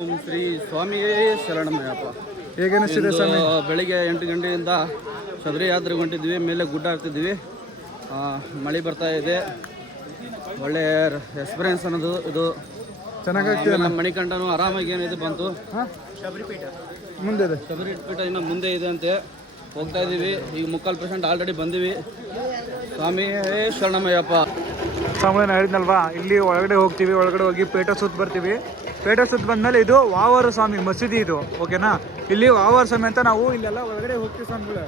ಓಂ ಶ್ರೀ ಸ್ವಾಮಿ ಶರಣಮಯ್ಯಪ್ಪ ಹೇಗೆ ಅನಿಸ್ತಿದೆ ಇಂದು ಸ್ವಾಮಿ? ಬೆಳಿಗ್ಗೆ ಎಂಟು ಗಂಟೆಯಿಂದ ಶಬರಿ ಯಾತ್ರೆ ಹೊಂಟಿದ್ವಿ ಮೇಲೆ ಗುಡ್ಡ ಹಾಕ್ತಿದ್ವಿ ಆ, ಮಳೆ ಬರ್ತಾ ಇದೆ. ಒಳ್ಳೆ ಎಕ್ಸ್ಪೀರಿಯನ್ಸ್ ಅನ್ನೋದು ಇದು. ಆಮೇಲೆ ನಮ್ಮ ಮಣಿಕಂಠನು ಆರಾಮಾಗಿ ಏನಿದೆ ಬಂತು. ಮುಂದೆ ಇದೆ. ಶಬರಿ ಪೀಠ ಇನ್ನು ಮುಂದೆ ಇದೆ ಅಂತೆ. ಹೋಗ್ತಾ ಇದ್ದೀವಿ. ಈಗ ಮುಕ್ಕಾಲು ಪರ್ಸೆಂಟ್ ಆಲ್ರೆಡಿ ಬಂದಿವಿ. ಸ್ವಾಮಿಯೇ ಶರಣಮಯ್ಯಪ್ಪ ಸ್ವಾಮಿ ಹೇಳಿದ್ನಲ್ವಾ ಇಲ್ಲಿ ಒಳಗಡೆ ಹೋಗ್ತೀವಿ ಒಳಗಡೆ ಹೋಗಿ ಪೇಟ ಸುತ್ತ ಬರ್ತೀವಿ. ಪೇಟ ಸುತ್ತ ಬಂದ್ಮೇಲೆ ಇದು ವಾವಾರ ಸ್ವಾಮಿ, ಮಸೀದಿ ಇದು ಓಕೆನಾ ಇಲ್ಲಿ ವಾವಾರ ಸ್ವಾಮಿ ಅಂತ ನಾವು ಇಲ್ಲೆಲ್ಲ ಒಳಗಡೆ ಹೋಗ್ತೀವಿ ಸ್ವಾಮಿಗಳು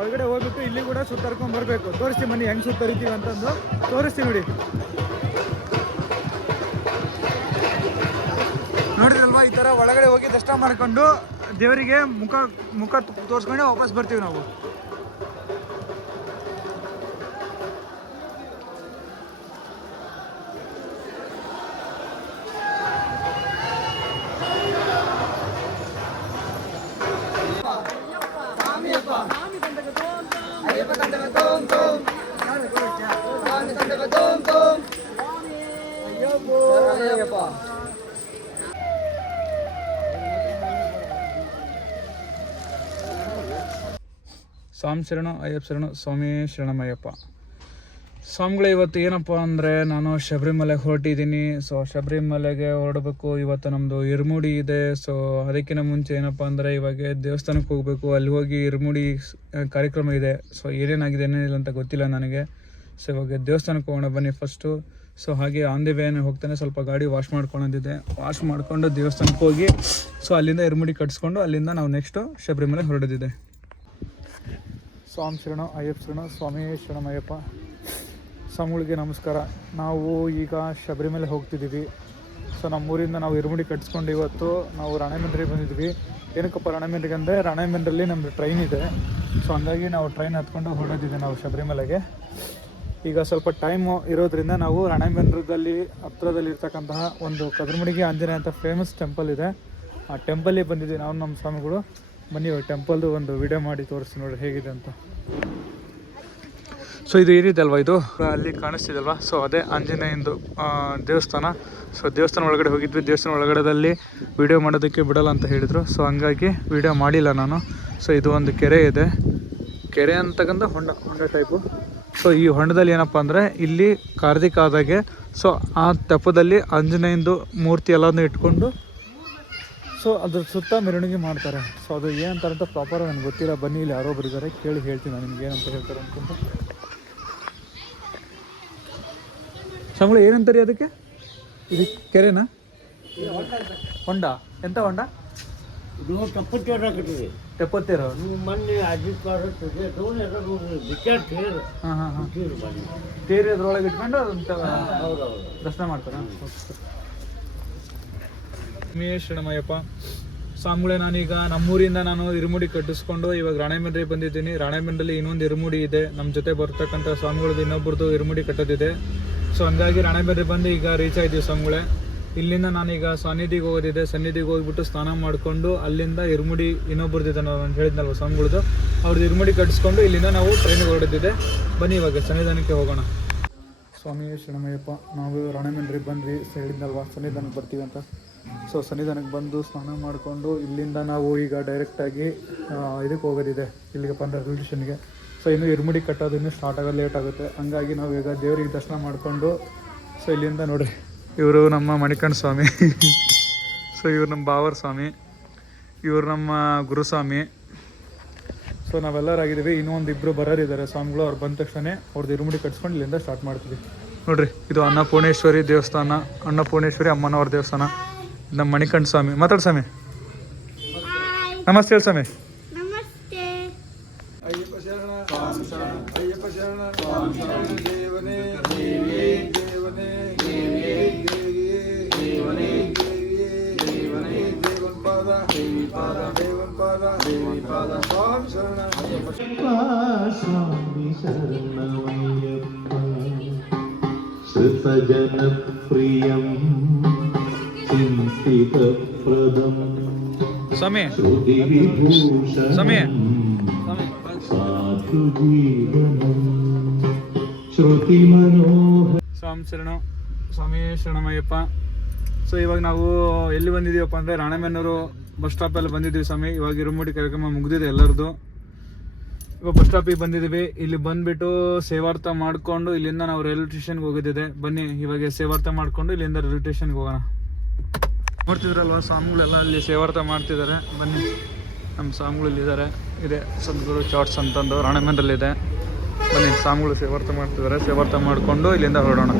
ಒಳಗಡೆ ಹೋಗ್ಬಿಟ್ಟು ಇಲ್ಲಿ ಕೂಡ ಸುತ್ತರ್ಕೊಂಡು ಬರಬೇಕು. ತೋರಿಸ್ತೀವಿ ಮನೆ ಹೆಂಗ್ ಸುತ್ತರಿತೀವಿ ಅಂತಂದು. ತೋರಿಸ್ತೀವಿ ನೋಡಿ. ನೋಡಿದ್ರಲ್ವಾ, ಈ ತರ ಒಳಗಡೆ ಹೋಗಿ ದರ್ಶನ ಮಾಡ್ಕೊಂಡು ದೇವರಿಗೆ ಮುಖ ಮುಖ ತೋರಿಸ್ಕೊಂಡೆ ವಾಪಸ್ ಬರ್ತೀವಿ ನಾವು. ಸ್ವಾಮಿ ಶರಣ, ಅಯ್ಯಪ್ಪ ಶರಣ, ಸ್ವಾಮಿ ಶರಣಮಯ್ಯಪ್ಪ. ಸ್ವಾಮಿಗಳು, ಇವತ್ತು ಏನಪ್ಪ ಅಂದರೆ ನಾನು ಶಬರಿಮಲೆಗೆ ಹೊರಟಿದ್ದೀನಿ. ಸೊ ಶಬರಿಮಲೆಗೆ ಹೊರಡಬೇಕು. ಇವತ್ತು ನಮ್ಮದು ಇರುಮುಡಿ ಇದೆ. ಸೊ ಅದಕ್ಕಿಂತ ಮುಂಚೆ ಏನಪ್ಪ ಅಂದರೆ ಇವಾಗ ದೇವಸ್ಥಾನಕ್ಕೆ ಹೋಗಬೇಕು. ಅಲ್ಲಿ ಹೋಗಿ ಇರ್ಮುಡಿ ಕಾರ್ಯಕ್ರಮ ಇದೆ. ಸೊ ಏನೇನಾಗಿದೆ, ಏನೇನಿಲ್ಲ ಅಂತ ಗೊತ್ತಿಲ್ಲ ನನಗೆ. ಸೊ ಇವಾಗ ದೇವಸ್ಥಾನಕ್ಕೆ ಹೋಗೋಣ ಬನ್ನಿ ಫಸ್ಟು ಸೊ ಹಾಗೆ ಆನ್ ದಿ ವೇನ ಹೋಗ್ತಾನೆ, ಸ್ವಲ್ಪ ಗಾಡಿ ವಾಶ್ ಮಾಡ್ಕೊಳೋದಿದೆ ವಾಶ್ ಮಾಡಿಕೊಂಡು ದೇವಸ್ಥಾನಕ್ಕೆ ಹೋಗಿ ಸೊ ಅಲ್ಲಿಂದ ಇರುಮುಡಿ ಕಟ್ಸ್ಕೊಂಡು ಅಲ್ಲಿಂದ ನಾವು ನೆಕ್ಸ್ಟು ಶಬರಿಮಲೆ ಹೊರಡೋದಿದೆ. ಸ್ವಾಮಿ ಶರಣ, ಅಯ್ಯಪ್ಪ ಶರಣ, ಸ್ವಾಮಿ ಶರಣಮಯ್ಯಪ್ಪ ಸ್ವಾಮಿಗಳಿಗೆ ನಮಸ್ಕಾರ. ನಾವು ಈಗ ಶಬರಿಮಲೆ ಹೋಗ್ತಿದ್ದೀವಿ. ಸೊ ನಮ್ಮೂರಿಂದ ನಾವು ಇರುಮುಡಿ ಕಟ್ಸ್ಕೊಂಡು ಇವತ್ತು ನಾವು ರಾಣೆಬೆನ್ನೂರಿಗೆ ಬಂದಿದ್ವಿ. ಏನಕ್ಕಪ್ಪ ರಾಣೆಬೆನ್ನೂರಿಗೆ ಅಂದರೆ ರಾಣೆಬೆನ್ನೂರಲ್ಲಿ ನಮ್ಮದು ಟ್ರೈನ್ ಇದೆ. ಸೊ ಹಂಗಾಗಿ ನಾವು ಟ್ರೈನ್ ಹತ್ಕೊಂಡು ಹೊರಡೋದಿದೆ ನಾವು ಶಬರಿಮಲೆಗೆ. ಈಗ ಸ್ವಲ್ಪ ಟೈಮು ಇರೋದ್ರಿಂದ ನಾವು ರಾಣೆಬೆನ್ನೂರಲ್ಲಿ ಹತ್ರದಲ್ಲಿ ಇರ್ತಕ್ಕಂತಹ ಒಂದು ಕದ್ರಮುಡಿಗೆ ಆಂಜನೇಯ ಅಂತ ಫೇಮಸ್ ಟೆಂಪಲ್ ಇದೆ. ಆ ಟೆಂಪಲ್ಲಿಗೆ ಬಂದಿದ್ದೀವಿ ನಾವು, ನಮ್ಮ ಸ್ವಾಮಿಗಳು. ಬನ್ನಿ ಟೆಂಪಲ್ದು ಒಂದು ವಿಡಿಯೋ ಮಾಡಿ ತೋರಿಸಿ ನೋಡಿ ಹೇಗಿದೆ ಅಂತ. ಸೊ ಇದು ಏನಿದೆ ಅಲ್ವಾ ಇದು? ಅಲ್ಲಿ ಕಾಣಿಸ್ತಿದಲ್ವಾ? ಸೊ ಅದೇ ಆಂಜನೇಯಂದು ದೇವಸ್ಥಾನ. ಸೊ ದೇವಸ್ಥಾನ ಒಳಗಡೆ ಹೋಗಿದ್ವಿ. ದೇವಸ್ಥಾನ ಒಳಗಡೆದಲ್ಲಿ ವಿಡಿಯೋ ಮಾಡೋದಕ್ಕೆ ಬಿಡಲ್ಲ ಅಂತ ಹೇಳಿದರು. ಸೊ ಹಂಗಾಗಿ ವಿಡಿಯೋ ಮಾಡಿಲ್ಲ ನಾನು. ಸೊ ಇದು ಒಂದು ಕೆರೆ ಇದೆ. ಕೆರೆ ಅಂತಕ್ಕಂಥ ಹೊಂಡ ಹೊಂಡ ಟೈಪು ಸೊ ಈ ಹೊಂಡದಲ್ಲಿ ಏನಪ್ಪ ಅಂದರೆ ಇಲ್ಲಿ ಕಾರ್ತಿಕ ಆದಾಗೆ ಸೊ ಆ ತೆಪ್ಪದಲ್ಲಿ ಆಂಜನೇಯಂದು ಮೂರ್ತಿ ಎಲ್ಲನೂ ಇಟ್ಕೊಂಡು ಸೊ ಅದ್ರ ಸುತ್ತ ಮೆರವಣಿಗೆ ಮಾಡ್ತಾರೆ. ಸೊ ಅದು ಏನಂತಾರೆ ಅಂತ ಪ್ರಾಪರ್ ನನಗೆ ಗೊತ್ತಿಲ್ಲ. ಬನ್ನಿ, ಇಲ್ಲಿ ಯಾರೋ ಬರಿದ್ದಾರೆ ಕೇಳಿ ಹೇಳ್ತೀನಿ ನಾನು ನಿಮ್ಗೆ ಏನಂತ ಹೇಳ್ತಾರೆ ಅನ್ಕೊಂಡು. ಸಂಬಳ ಏನಂತಾರೆ ಅದಕ್ಕೆ? ಇದು ಕೆರೆನಾ? ಹೊಂಡ. ಎಂತ ಹೊಂಡ? ಇದು ಟಪ್ಪತ್ತೇರ ತೆಪ್ಪತ್ತೇರು ನೀವು ಮೊನ್ನೆ ಅಜಿತ್ ತೇರು. ಹಾಂ ಹಾಂ ಹಾಂ. ತೇರು ಬನ್ನಿ ತೇರಿ ಅದ್ರೊಳಗೆ ಇಟ್ಕೊಂಡು ಅದನ್ನ ಹೌದೌದು. ದರ್ಶನ ಮಾಡ್ತಾರ? ಶರಣಮಯ್ಯಪ್ಪ ಸ್ವಾಮಿಗಳೇ ನಾನೀಗ ನಮ್ಮೂರಿಂದ ನಾನು ಇರುಮುಡಿ ಕಟ್ಟಿಸ್ಕೊಂಡು ಇವಾಗ ರಾಣೆಬೆನ್ನೂರಿಗೆ ಬಂದಿದ್ದೀನಿ. ರಾಣೆಬೆನ್ನೂರಲ್ಲಿ ಇನ್ನೊಂದು ಇರುಮುಡಿ ಇದೆ. ನಮ್ಮ ಜೊತೆ ಬರ್ತಕ್ಕಂಥ ಸ್ವಾಮಿಗಳದ್ದು ಇನ್ನೊಬ್ರದ್ದು ಇರುಮುಡಿ ಕಟ್ಟೋದಿದೆ. ಸೊ ಹಂಗಾಗಿ ರಾಣೆಬೆನ್ನೂರಿಗೆ ಬಂದು ಈಗ ರೀಚ್ ಆಗಿದ್ದೀವಿ ಸ್ವಾಮಿಗಳೇ ಇಲ್ಲಿಂದ ನಾನೀಗ ಸನ್ನಿಧಿಗೆ ಹೋಗೋದಿದೆ. ಸನ್ನಿಧಿಗೆ ಹೋಗ್ಬಿಟ್ಟು ಸ್ನಾನ ಮಾಡಿಕೊಂಡು ಅಲ್ಲಿಂದ ಇರುಮುಡಿ ಇನ್ನೊಬ್ಬರದಿದೆ ನಾನು ಹೇಳಿದ್ನಲ್ವ ಸ್ವಾಮಿಗಳದು. ಅವ್ರದ್ದು ಇರುಮುಡಿ ಕಟ್ಟಿಸ್ಕೊಂಡು ಇಲ್ಲಿಂದ ನಾವು ಟ್ರೈನಿಗೆ ಹೊರಡಿದ್ದಿದೆ ಬನ್ನಿ ಇವಾಗ ಸನ್ನಿಧಾನಕ್ಕೆ ಹೋಗೋಣ. ಸ್ವಾಮಿ ಶರಣಮಯ್ಯಪ್ಪ ನಾವು ರಾಣೆಬೆನ್ನೂರಿಗೆ ಬಂದ್ವಿ. ಹೇಳಿದ್ನಲ್ವ? ಸನ್ನಿಧಾನಕ್ಕೆ ಬರ್ತೀವಿ ಅಂತ. ಸೊ ಸನ್ನಿಧಾನಕ್ಕೆ ಬಂದು ಸ್ನಾನ ಮಾಡಿಕೊಂಡು ಇಲ್ಲಿಂದ ನಾವು ಈಗ ಡೈರೆಕ್ಟಾಗಿ ಇದಕ್ಕೆ ಹೋಗೋದಿದೆ. ಇಲ್ಲಿಗೆ ಪಂದ್ರ ರೈಲ್ವೆ ಸ್ಟೇಷನ್ಗೆ ಸೊ ಇನ್ನೂ ಇರುಮುಡಿ ಕಟ್ಟೋದು ಸ್ಟಾರ್ಟ್ ಆಗೋದು ಲೇಟ್ ಆಗುತ್ತೆ. ಹಂಗಾಗಿ ನಾವು ಈಗ ದೇವರಿಗೆ ದರ್ಶನ ಮಾಡಿಕೊಂಡು ಸೊ ಇಲ್ಲಿಂದ ನೋಡ್ರಿ. ಇವರು ನಮ್ಮ ಮಣಿಕಂಠ ಸ್ವಾಮಿ. ಸೊ ಇವರು ನಮ್ಮ ಬಾವರ್ ಸ್ವಾಮಿ. ಇವರು ನಮ್ಮ ಗುರುಸ್ವಾಮಿ ಸೊ ನಾವೆಲ್ಲರಾಗಿದ್ದೀವಿ ಇನ್ನೊಂದು ಇಬ್ಬರು ಬರೋರಿದ್ದಾರೆ ಸ್ವಾಮಿಗಳು ಅವ್ರು ಬಂದ ತಕ್ಷಣ ಅವ್ರದ್ದು ಇರುಮುಡಿ ಕಟ್ಸ್ಕೊಂಡು ಇಲ್ಲಿಂದ ಸ್ಟಾರ್ಟ್ ಮಾಡ್ತೀವಿ. ನೋಡ್ರಿ, ಇದು ಅನ್ನಪೂರ್ಣೇಶ್ವರಿ ದೇವಸ್ಥಾನ, ಅನ್ನಪೂರ್ಣೇಶ್ವರಿ ಅಮ್ಮನವರ ದೇವಸ್ಥಾನ. ನಮ್ಮ ಮಣಿಕಂಠ ಸ್ವಾಮಿ. ಮಾತಾಡ್ ಸ್ವಾಮಿ. ನಮಸ್ತೆ ಸ್ವಾಮಿ. స్వామి శరణమయ్యప్ప శ్రుతజనప్రియం చింతితప్రదం శృతి విభూషణం సాధు జీవనం ಶ್ರುತಿ ಮನೋಹರ ಸ್ವಾಮಿ ಶರಣ. ಸ್ವಾಮಿ ಶರಣಮಯ್ಯಪ್ಪ. ಸೊ ಇವಾಗ ನಾವು ಎಲ್ಲಿ ಬಂದಿದ್ದೀವಪ್ಪ ಅಂದರೆ ರಾಣೆಬೆನ್ನೂರು ಬಸ್ ಸ್ಟಾಪಲ್ಲಿ ಬಂದಿದ್ದೀವಿ ಸ್ವಾಮಿ. ಇವಾಗ ಇರುಮುಡಿ ಕಾರ್ಯಕ್ರಮ ಮುಗಿದಿದೆ ಎಲ್ಲರದು ಇವಾಗ ಬಸ್ ಸ್ಟಾಪಿಗೆ ಬಂದಿದ್ದೀವಿ. ಇಲ್ಲಿ ಬಂದ್ಬಿಟ್ಟು ಸೇವಾರ್ಥ ಮಾಡಿಕೊಂಡು ಇಲ್ಲಿಂದ ನಾವು ರೈಲ್ವೆ ಸ್ಟೇಷನ್ಗೆ ಹೋಗೋದಿದೆ ಬನ್ನಿ, ಇವಾಗ ಸೇವಾರ್ಥ ಮಾಡಿಕೊಂಡು ಇಲ್ಲಿಂದ ರೈಲ್ವೆ ಸ್ಟೇಷನ್ಗೆ ಹೋಗೋಣ. ನೋಡ್ತಿದ್ರಲ್ವ, ಸ್ವಾಮಿಗಳೆಲ್ಲ ಅಲ್ಲಿ ಸೇವಾರ್ಥ ಮಾಡ್ತಿದ್ದಾರೆ. ಬನ್ನಿ, ನಮ್ಮ ಸ್ವಾಮಿಗಳು ಇಲ್ಲಿದ್ದಾರೆ ಇದೆ ಸದ್ಗುರು ಚಾಟ್ಸ್ ಅಂತಂದು ರಾಣೆಮಂದಲ್ಲಿದೆ ಬನ್ನಿ, ಸ್ವಾಮಿಗಳು ಸೇವಾರ್ಥ ಮಾಡ್ತಿದ್ದಾರೆ. ಸೇವಾರ್ಥ ಮಾಡಿಕೊಂಡು ಇಲ್ಲಿಂದ ಹೊರಡೋಣ.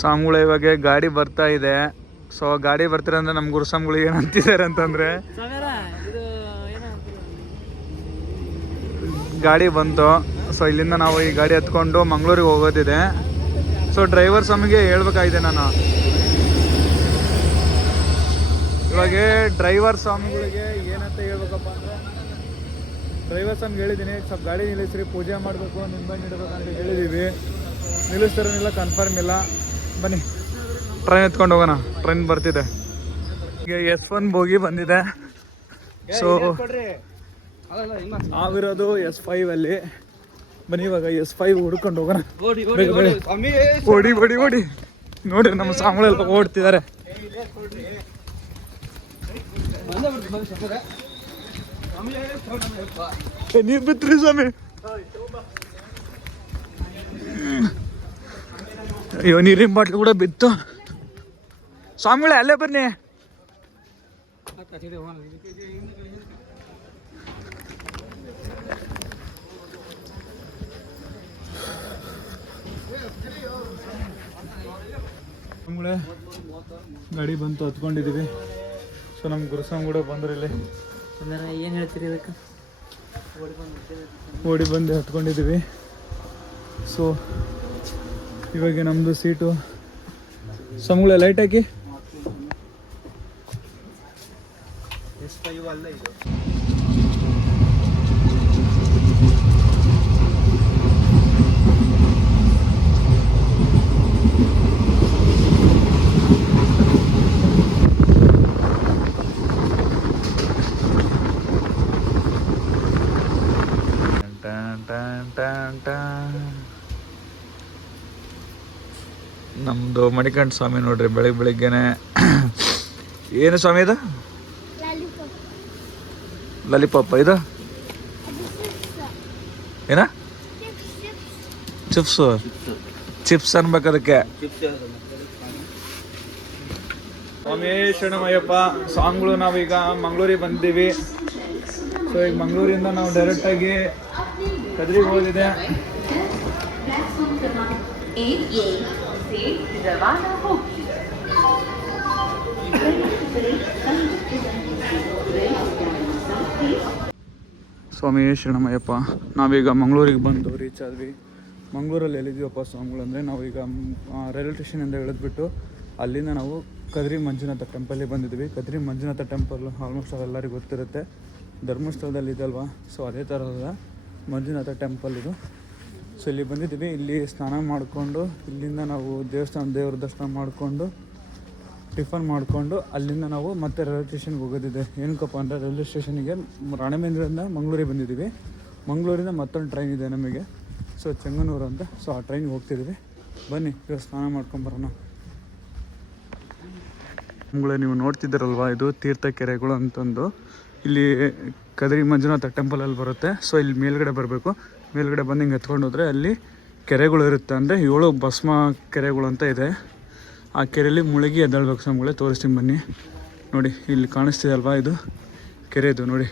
ಸ್ವಾಮಿಗಳ ಇವಾಗ ಗಾಡಿ ಬರ್ತಾ ಇದೆ. ಸೊ ಗಾಡಿ ಬರ್ತಿರಂದ್ರೆ ನಮ್ಮ ಗುರು ಸ್ವಾಮಿಗಳು ಏನು ಅಂತಿದ್ದಾರೆ ಅಂತಂದ್ರೆ ಗಾಡಿ ಬಂತು. ಸೊ ಇಲ್ಲಿಂದ ನಾವು ಈ ಗಾಡಿ ಹತ್ಕೊಂಡು ಮಂಗಳೂರಿಗೆ ಹೋಗೋದಿದೆ. ಸೊ ಡ್ರೈವರ್ ಸ್ವಾಮಿಗೆ ಹೇಳ್ಬೇಕಾಗಿದೆ ನಾನು. ಇವಾಗ ಡ್ರೈವರ್ ಸ್ವಾಮಿಗಳಿಗೆ ಏನಂತ ಹೇಳ್ಬೇಕಪ್ಪ ಅಂದ್ರೆ ಡ್ರೈವರ್ ಸ್ವಾಮಿಗೆ ಹೇಳಿದ್ದೀನಿ ಸ್ವಲ್ಪ ಗಾಡಿ ನಿಲ್ಲಿಸ್ರಿ ಪೂಜೆ ಮಾಡಬೇಕು ನಿಂಬೆ ಇಡಬೇಕು ಅಂತ ಹೇಳಿದ್ದೀವಿ ನಿಲ್ಲಿಸ್ತಾರನಿಲ್ಲ ಕನ್ಫರ್ಮ್ ಇಲ್ಲ. ಬನ್ನಿ. ಟ್ರೈನ್ ಎತ್ಕೊಂಡು ಹೋಗೋಣ. ಟ್ರೈನ್ ಬರ್ತಿದೆ. ಈಗ ಎಸ್ ಒನ್ ಬೋಗಿ ಬಂದಿದೆ. ಸೊ ಆಗಿರೋದು ಎಸ್ ಫೈವ್ ಅಲ್ಲಿ. ಬನ್ನಿ ಇವಾಗ ಎಸ್ ಫೈವ್ ಹುಡ್ಕೊಂಡು ಹೋಗೋಣ. ಓಡಿ ಓಡಿ, ಓಡಿ, ನೋಡಿ ನೋಡ್ರಿ ನಮ್ಮ ಸಾಮಳೆಲ್ಲ ಓಡ್ತಿದ್ದಾರೆ. ನೀರು ನೀರ್ ಬಿತ್ರಿ ಸ್ವಾಮಿ. ಅಯ್ಯೋ ನೀರಿನ ಬಾಟ್ಲು ಕೂಡ ಬಿತ್ತು. ಸ್ವಾಮಿಗಳೇ ಅಲ್ಲೇ ಬನ್ನಿ. ಸ್ವಾಮಿಗಳೇ ಗಾಡಿ ಬಂತು ಹತ್ಕೊಂಡಿದೀವಿ. ಸೊ ನಮ್ಮ ಗುರುಸ್ವಾಮಿ ಕೂಡ ಬಂದ್ರ ಇಲ್ಲಿ. ಏನು ಹೇಳ್ತೀರಿ ಅದಕ್ಕೆ ಓಡಿ ಬಂದು ಹತ್ಕೊಂಡಿದ್ದೀವಿ ಸೊ ಇವಾಗ ನಮ್ಮದು ಸೀಟು ಸ್ವಾಮಿಗಳೇ ಲೈಟ್ ಹಾಕಿ ಟನ್ ಟನ್ ಟನ್ ಟನ್. ನಮ್ದು ಮಣಿಕಂಠ ಸ್ವಾಮಿ ನೋಡ್ರಿ ಬೆಳಿಗ್ಗೆ ಬೆಳಿಗ್ಗೆನೆ. ಏನು ಸ್ವಾಮಿ ಇದು? ಲಾಲಿಪಾಪ ಇದು? ಏನ? ಚಿಪ್ಸು. ಚಿಪ್ಸ್ ಅನ್ಬೇಕು ಅದಕ್ಕೆ ಸ್ವಾಮಿ ಶರಣಮಯ್ಯಪ್ಪ ಸ್ವಾಮಿಗಳು ನಾವೀಗ ಮಂಗಳೂರಿಗೆ ಬಂದಿದ್ದೀವಿ. ಸೊ ಈಗ ಮಂಗಳೂರಿಂದ ನಾವು ಡೈರೆಕ್ಟಾಗಿ ಕದ್ರಿಗೆ ಹೋಗಿದೆ. drzewa na ಸ್ವಾಮಿ ಶರಣಮಯ್ಯಪ್ಪ ನಾವೀಗ ಮಂಗಳೂರಿಗೆ ಬಂದು ರೀಚ್ ಆದ್ವಿ. ಮಂಗಳೂರಲ್ಲಿ ಎಲ್ಲಿದ್ದೀವಪ್ಪ ಸ್ವಾಮಿಗಳು ಅಂದರೆ, ನಾವೀಗ ರೈಲ್ವೆ ಸ್ಟೇಷನಿಂದ ಇಳಿದ್ಬಿಟ್ಟು ಅಲ್ಲಿಂದ ನಾವು ಕದ್ರಿ ಮಂಜುನಾಥ ಟೆಂಪಲ್ಗೆ ಬಂದಿದ್ವಿ. ಕದ್ರಿ ಮಂಜುನಾಥ ಟೆಂಪಲ್ ಆಲ್ಮೋಸ್ಟ್ ಎಲ್ಲರಿಗೂ ಗೊತ್ತಿರುತ್ತೆ. ಧರ್ಮಸ್ಥಳದಲ್ಲಿ ಇದಲ್ವಾ? ಸೊ ಅದೇ ಥರದ ಮಂಜುನಾಥ ಟೆಂಪಲ್ ಇದು. ಸೊ ಇಲ್ಲಿ ಬಂದಿದ್ದೀವಿ. ಇಲ್ಲಿ ಸ್ನಾನ ಮಾಡಿಕೊಂಡು, ಇಲ್ಲಿಂದ ನಾವು ದೇವಸ್ಥಾನ, ದೇವ್ರ ದರ್ಶನ ಮಾಡಿಕೊಂಡು, ಟಿಫನ್ ಮಾಡಿಕೊಂಡು, ಅಲ್ಲಿಂದ ನಾವು ಮತ್ತೆ ರೈಲ್ವೆ ಸ್ಟೇಷನ್ಗೆ ಹೋಗೋದಿದೆ. ಏನಕ್ಕಪ್ಪ ಅಂದರೆ ರೈಲ್ವೆ ಸ್ಟೇಷನಿಗೆ ರಾಣೆಬೆನ್ನೂರಿಂದ ಮಂಗಳೂರಿಗೆ ಬಂದಿದ್ದೀವಿ. ಮಂಗಳೂರಿಂದ ಮತ್ತೊಂದು ಟ್ರೈನ್ ಇದೆ ನಮಗೆ. ಸೊ ಚೆಂಗನೂರು ಅಂತ. ಸೊ ಆ ಟ್ರೈನ್ಗೆ ಹೋಗ್ತಿದ್ದೀವಿ. ಬನ್ನಿ, ಇವಾಗ ಸ್ನಾನ ಮಾಡ್ಕೊಂಬರೋಣ ಮಂಗಳೇ, ನೀವು ನೋಡ್ತಿದ್ದೀರಲ್ವ? ಇದು ತೀರ್ಥ ಕೆರೆಗಳು ಅಂತಂದು. ಇಲ್ಲಿ ಕದರಿ ಮಂಜುನಾಥ ಟೆಂಪಲಲ್ಲಿ ಬರುತ್ತೆ. ಸೊ ಇಲ್ಲಿ ಮೇಲ್ಗಡೆ ಬರಬೇಕು. ಮೇಲ್ಗಡೆ ಬಂದು ಹಿಂಗೆ ಎತ್ಕೊಂಡು ಹೋದರೆ ಅಲ್ಲಿ ಕೆರೆಗಳು ಇರುತ್ತೆ. ಅಂದರೆ ಏಳು ಭಸ್ಮ ಕೆರೆಗಳು ಅಂತ ಇದೆ. ಆ ಕೆರೆಯಲ್ಲಿ ಮುಳುಗಿ ಎದ್ದಾಳ್ಬೇಕು ಸ್ವಾಮಿಗಳೇ, ತೋರಿಸ್ತೀನಿ ಬನ್ನಿ. ನೋಡಿ, ಇಲ್ಲಿ ಕಾಣಿಸ್ತಿದೆ ಅಲ್ವಾ ಇದು? ಕೆರೆ ಇದು ನೋಡಿ.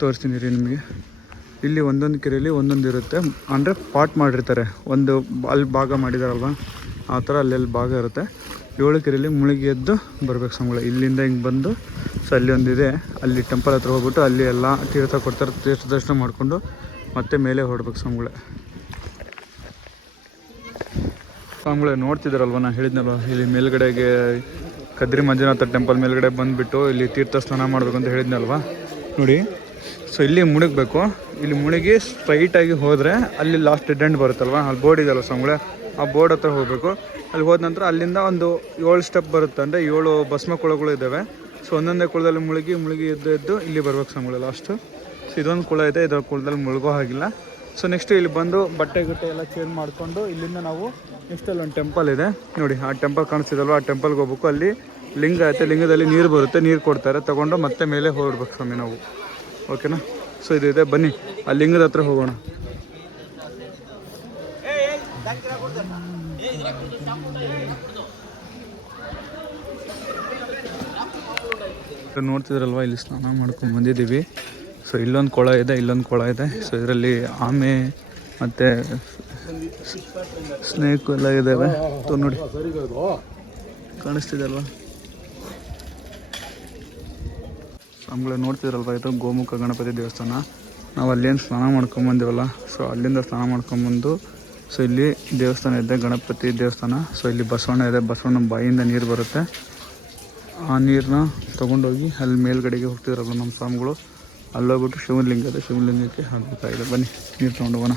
ತೋರಿಸ್ತೀನಿ ರೀ ನಿಮಗೆ. ಇಲ್ಲಿ ಒಂದೊಂದು ಕೆರೆಯಲ್ಲಿ ಒಂದೊಂದು ಇರುತ್ತೆ. ಅಂದರೆ ಪಾಟ್ ಮಾಡಿರ್ತಾರೆ. ಒಂದು ಅಲ್ಲಿ ಭಾಗ ಮಾಡಿದಾರಲ್ವ? ಆ ಥರ ಅಲ್ಲೆಲ್ಲಿ ಭಾಗ ಇರುತ್ತೆ. ಏಳು ಕೆರೆಯಲ್ಲಿ ಮುಳುಗಿ ಎದ್ದು ಬರಬೇಕು ಸ್ವಾಮಿಗಳೇ. ಇಲ್ಲಿಂದ ಹಿಂಗೆ ಬಂದು ಸೊ ಅಲ್ಲಿ ಒಂದಿದೆ. ಅಲ್ಲಿ ಟೆಂಪಲ್ ಹತ್ರ ಹೋಗ್ಬಿಟ್ಟು ಅಲ್ಲಿ ಎಲ್ಲ ತೀರ್ಥ ಕೊಡ್ತಾರೆ. ತೀರ್ಥ ದರ್ಶನ ಮಾಡಿಕೊಂಡು ಮತ್ತೆ ಮೇಲೆ ಹೊರಡ್ಬೇಕು ಸ್ವಾಮಿಗಳೇ. ಸ್ವಾಮಿಗಳೇ, ನೋಡ್ತಿದ್ದಾರಲ್ವ? ನಾನು ಹೇಳಿದ್ನಲ್ವ, ಇಲ್ಲಿ ಮೇಲ್ಗಡೆಗೆ ಕದ್ರಿ ಮಂಜುನಾಥ ಟೆಂಪಲ್ ಮೇಲ್ಗಡೆ ಬಂದುಬಿಟ್ಟು ಇಲ್ಲಿ ತೀರ್ಥ ಸ್ನಾನ ಮಾಡಬೇಕು ಅಂತ ಹೇಳಿದ್ನಲ್ವ? ನೋಡಿ ಸೊ ಇಲ್ಲಿ ಮುಳುಗಬೇಕು. ಇಲ್ಲಿ ಮುಳುಗಿ ಸ್ಟ್ರೈಟಾಗಿ ಹೋದರೆ ಅಲ್ಲಿ ಲಾಸ್ಟ್ ಡೆಂಡ್ ಬರುತ್ತಲ್ವ? ಅಲ್ಲಿ ಬೋರ್ಡ್ ಇದೆಯಲ್ಲ ಸ್ವಾಮಿಗಳೇ, ಆ ಬೋರ್ಡ್ ಹತ್ರ ಹೋಗಬೇಕು. ಅಲ್ಲಿ ಹೋದ ನಂತರ ಅಲ್ಲಿಂದ ಒಂದು ಏಳು ಸ್ಟೆಪ್ ಬರುತ್ತೆ. ಅಂದರೆ ಏಳು ಭಸ್ಮ ಕೊಳಗಳು ಇದ್ದಾವೆ. ಸೊ ಒಂದೊಂದೇ ಕೊಳದಲ್ಲಿ ಮುಳುಗಿ ಮುಳುಗಿ ಎದ್ದು ಎದ್ದು ಇಲ್ಲಿ ಬರ್ಬೇಕು ಸ್ವಾಮಿಗಳೇ ಲಾಸ್ಟು ಇದೊಂದು ಕುಳ ಇದೆ, ಇದರ ಕುಳದಲ್ಲಿ ಮುಳುಗೋ ಹಾಗಿಲ್ಲ. ಸೊ ನೆಕ್ಸ್ಟ್ ಇಲ್ಲಿ ಬಂದು ಬಟ್ಟೆ ಗಿಟ್ಟೆ ಎಲ್ಲ ಚೇಂಜ್ ಮಾಡಿಕೊಂಡು ಇಲ್ಲಿಂದ ನಾವು ನೆಕ್ಸ್ಟ್ ಅಲ್ಲಿ ಒಂದು ಟೆಂಪಲ್ ಇದೆ. ನೋಡಿ, ಆ ಟೆಂಪಲ್ ಕಾಣಿಸ್ತಿದಲ್ವ? ಆ ಟೆಂಪಲ್ಗೆ ಹೋಗ್ಬೇಕು. ಅಲ್ಲಿ ಲಿಂಗ ಐತೆ, ಲಿಂಗದಲ್ಲಿ ನೀರು ಬರುತ್ತೆ, ನೀರು ಕೊಡ್ತಾರೆ. ತಗೊಂಡು ಮತ್ತೆ ಮೇಲೆ ಹೊರಡ್ಬೇಕು ಸ್ವಾಮಿ ನಾವು. ಓಕೆನಾ ಸೊ ಇದು ಇದೆ. ಬನ್ನಿ, ಆ ಲಿಂಗದ ಹತ್ರ ಹೋಗೋಣ. ನೋಡ್ತಿದ್ರಲ್ವ? ಇಲ್ಲಿ ಸ್ನಾನ ಮಾಡ್ಕೊಂಡು ಬಂದಿದ್ದೀವಿ. ಸೊ ಇಲ್ಲೊಂದು ಕೊಳ ಇದೆ, ಇಲ್ಲೊಂದು ಕೊಳ ಇದೆ. ಸೊ ಇದರಲ್ಲಿ ಆಮೆ ಮತ್ತು ಸ್ನೇಕ್ ಎಲ್ಲ ಇದ್ದಾವೆ ನೋಡಿ. ಕಾಣಿಸ್ತಿದೆ ಅಲ್ವಾ ಸ್ವಾಮಿಗಳ ನೋಡ್ತಿದ್ರಲ್ವ ಇದು? ಗೋಮುಖ ಗಣಪತಿ ದೇವಸ್ಥಾನ. ನಾವು ಅಲ್ಲಿಂದ ಸ್ನಾನ ಮಾಡ್ಕೊಂಬಂದಿವಲ್ಲ ಸೊ ಅಲ್ಲಿಂದ ಸ್ನಾನ ಮಾಡ್ಕೊಂಬಂದು ಸೊ ಇಲ್ಲಿ ದೇವಸ್ಥಾನ ಇದೆ, ಗಣಪತಿ ದೇವಸ್ಥಾನ. ಸೊ ಇಲ್ಲಿ ಬಸವಣ್ಣ ಇದೆ. ಬಸವಣ್ಣ ಬಾಯಿಂದ ನೀರು ಬರುತ್ತೆ. ಆ ನೀರನ್ನ ತೊಗೊಂಡೋಗಿ ಅಲ್ಲಿ ಮೇಲ್ಗಡೆಗೆ ಹೋಗ್ತಿದ್ರಲ್ಲ ನಮ್ಮ ಸ್ವಾಮಿಗಳು? ಅಲ್ಲೋಗ್ಬಿಟ್ಟು ಇದೆ. ಶಿವಲಿಂಗಕ್ಕೆ ಹಾಕಬೇಕಾಗಿದೆ ಬನ್ನಿ, ನೀರು ತೊಗೊಂಡು ಹೋಗೋಣ.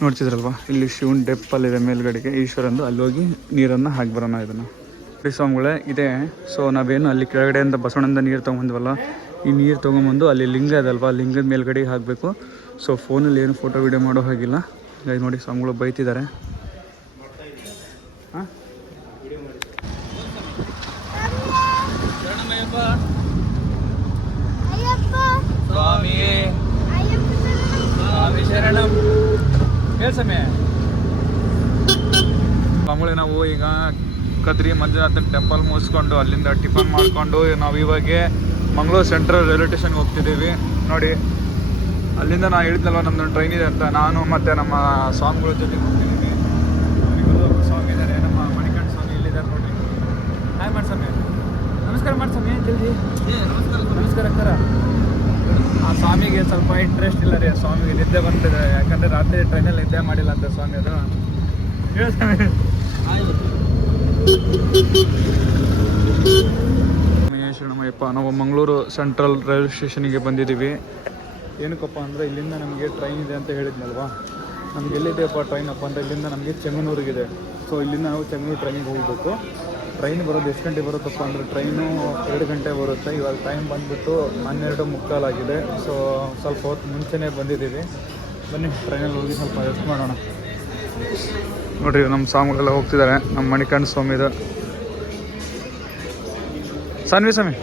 ನೋಡ್ತಿದ್ರಲ್ವಾ? ಇಲ್ಲಿ ಶಿವನ್ ಡೆಪ್ಪಲ್ಲಿದೆ ಮೇಲ್ಗಡೆಗೆ. ಈಶ್ವರಂದು ಅಲ್ಲಿ ಹೋಗಿ ನೀರನ್ನು ಹಾಕಿ ಬರೋಣ ಇದನ್ನು. ಸ್ವಾಮಿಗಳೇ, ಇದೆ. ಸೊ ನಾವೇನು ಅಲ್ಲಿ ಕೆಳಗಡೆಯಿಂದ ಬಸವಣ್ಣಂದ ನೀರು ತೊಗೊಂಬಂದ್ವಲ್ಲ, ಈ ನೀರು ತೊಗೊಂಬಂದು ಅಲ್ಲಿ ಲಿಂಗ ಅದಲ್ವ ಲಿಂಗದ ಮೇಲ್ಗಡೆಗೆ ಹಾಕಬೇಕು. ಸೊ ಫೋನಲ್ಲಿ ಏನು ಫೋಟೋ ವೀಡಿಯೋ ಮಾಡೋ ಹಾಗಿಲ್ಲ. ಈಗ ನೋಡಿ ಸ್ವಾಮಿಗಳು ಬೈತಿದ್ದಾರೆ ಹಾಂ ಸ್ವಾಮಿ ಸ್ವಾಮಿ ಶರಣಂ. ಕೇಳ್ಸಮೆ ಮಾಮೂಲಿ ನಾವು ಈಗ ಕದ್ರಿ ಮಂಜುನಾಥನ್ ಟೆಂಪಲ್ ಮುಗಿಸ್ಕೊಂಡು ಅಲ್ಲಿಂದ ಟಿಫನ್ ಮಾಡಿಕೊಂಡು ನಾವು ಇವಾಗ ಮಂಗಳೂರು ಸೆಂಟ್ರಲ್ ರೈಲ್ವೆ ಸ್ಟೇಷನ್ಗೆ ಹೋಗ್ತಿದ್ದೀವಿ. ನೋಡಿ ಅಲ್ಲಿಂದ ನಾ ಹೇಳಿದ್ನಲ್ವ ನಮ್ಮದು ಟ್ರೈನ್ ಇದೆ ಅಂತ. ನಾನು ಮತ್ತು ನಮ್ಮ ಸ್ವಾಮಿಗಳ ಜೊತೆ ಹೋಗ್ತಿದ್ದೀವಿ. ಸ್ವಾಮಿ ಇದ್ದಾರೆ. ನಮ್ಮ ಮಣಿಕಂಠ ಸ್ವಾಮಿ ಇಲ್ಲಿದ್ದಾರೆ ನೋಡಿ ಹಾಯ್ ಮಾಡಿ ಸ್ವಾಮಿ. ನಮಸ್ಕಾರ ಮಾಡಿ ಸ್ವಾಮಿ ಜಲ್ದಿ. ನಮಸ್ಕಾರ ಅಕ್ಕರ. ಆ ಸ್ವಾಮಿಗೆ ಸ್ವಲ್ಪ ಇಂಟ್ರೆಸ್ಟ್ ಇಲ್ಲ ರೀ ಸ್ವಾಮಿಗೆ ನಿದ್ದೆ ಬಂದಿದೆ ಯಾಕಂದ್ರೆ ರಾತ್ರಿ ಟ್ರೈನಲ್ಲಿ ನಿದ್ದೆ ಮಾಡಿಲ್ಲ ಅಂತ ಸ್ವಾಮಿ ಅದು. ಶರಣಮಯ್ಯಪ್ಪ ನಾವು ಮಂಗಳೂರು ಸೆಂಟ್ರಲ್ ರೈಲ್ವೆ ಸ್ಟೇಷನಿಗೆ ಬಂದಿದ್ದೀವಿ. ಏನಕ್ಕಪ್ಪ ಅಂದರೆ ಇಲ್ಲಿಂದ ನಮಗೆ ಟ್ರೈನ್ ಇದೆ ಅಂತ ಹೇಳಿದ್ನಲ್ವಾ? ನಮ್ಗೆ ಎಲ್ಲಿದೆಯಪ್ಪ ಟ್ರೈನಪ್ಪ ಅಂದರೆ ಇಲ್ಲಿಂದ ನಮಗೆ ಚೆಂಗನೂರಿಗಿದೆ. ಸೊ ಇಲ್ಲಿಂದ ನಾವು ಚೆಂಗನೂರು ಟ್ರೈನಿಗೆ ಹೋಗಬೇಕು. ಟ್ರೈನ್ ಬರೋದು ಎಷ್ಟು ಗಂಟೆ ಬರುತ್ತಪ್ಪ ಅಂದರೆ ಟ್ರೈನು ಎರಡು ಗಂಟೆ ಬರುತ್ತೆ. ಇವಾಗ ಟೈಮ್ ಬಂದುಬಿಟ್ಟು ಹನ್ನೆರಡು ಮುಕ್ಕಾಲಾಗಿದೆ. ಸೊ ಸ್ವಲ್ಪ ಹೊತ್ತು ಮುಂಚೆನೇ ಬಂದಿದ್ದೀವಿ. ಬನ್ನಿ ಟ್ರೈನಲ್ಲಿ ಹೋಗಿ ಸ್ವಲ್ಪ ರೆಸ್ಟ್ ಮಾಡೋಣ. ನೋಡಿರಿ ನಮ್ಮ ಸ್ವಾಮಿಗಳೆಲ್ಲ ಹೋಗ್ತಿದ್ದಾರೆ. ನಮ್ಮ ಮಣಿಕಂಠ ಸ್ವಾಮಿದು ಸಾನ್ವಿ ಸ್ವಾಮಿ.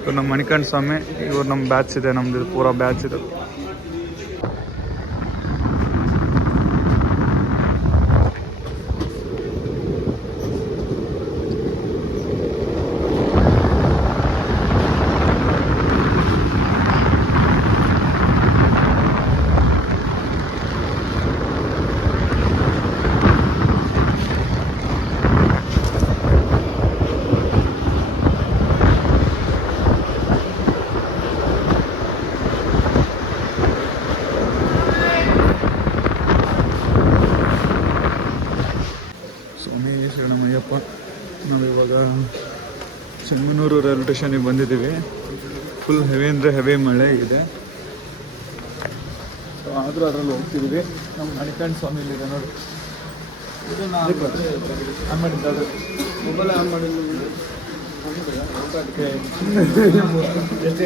ಇವ್ರು ನಮ್ಮ ಮಣಿಕಂಠ ಸ್ವಾಮಿ. ಇವ್ರು ನಮ್ಮ ಬ್ಯಾಚ್ ಇದೆ. ನಮ್ದು ಇದು ಪೂರಾ ಬ್ಯಾಚ್ ಇದೆ ಸ್ವಾಮಿ ಶರಣಮಯ್ಯಪ್ಪ ನಾವು ಇವಾಗ ಚೆಂಗನೂರು ರೈಲ್ವೆ ಸ್ಟೇಷನಿಗೆ ಬಂದಿದ್ದೀವಿ. ಫುಲ್ ಹೆವಿ ಅಂದರೆ ಹೆವಿ ಮಳೆ ಇದೆ. ಸೊ ಆದರೂ ಅದರಲ್ಲಿ ಹೋಗ್ತಿದ್ವಿ ನಮ್ಮ ಮಣಿಕಂಠ ಸ್ವಾಮಿ ಇಲ್ಲಿದೆ ನೋಡಿ. On mobile on. ಎಷ್ಟು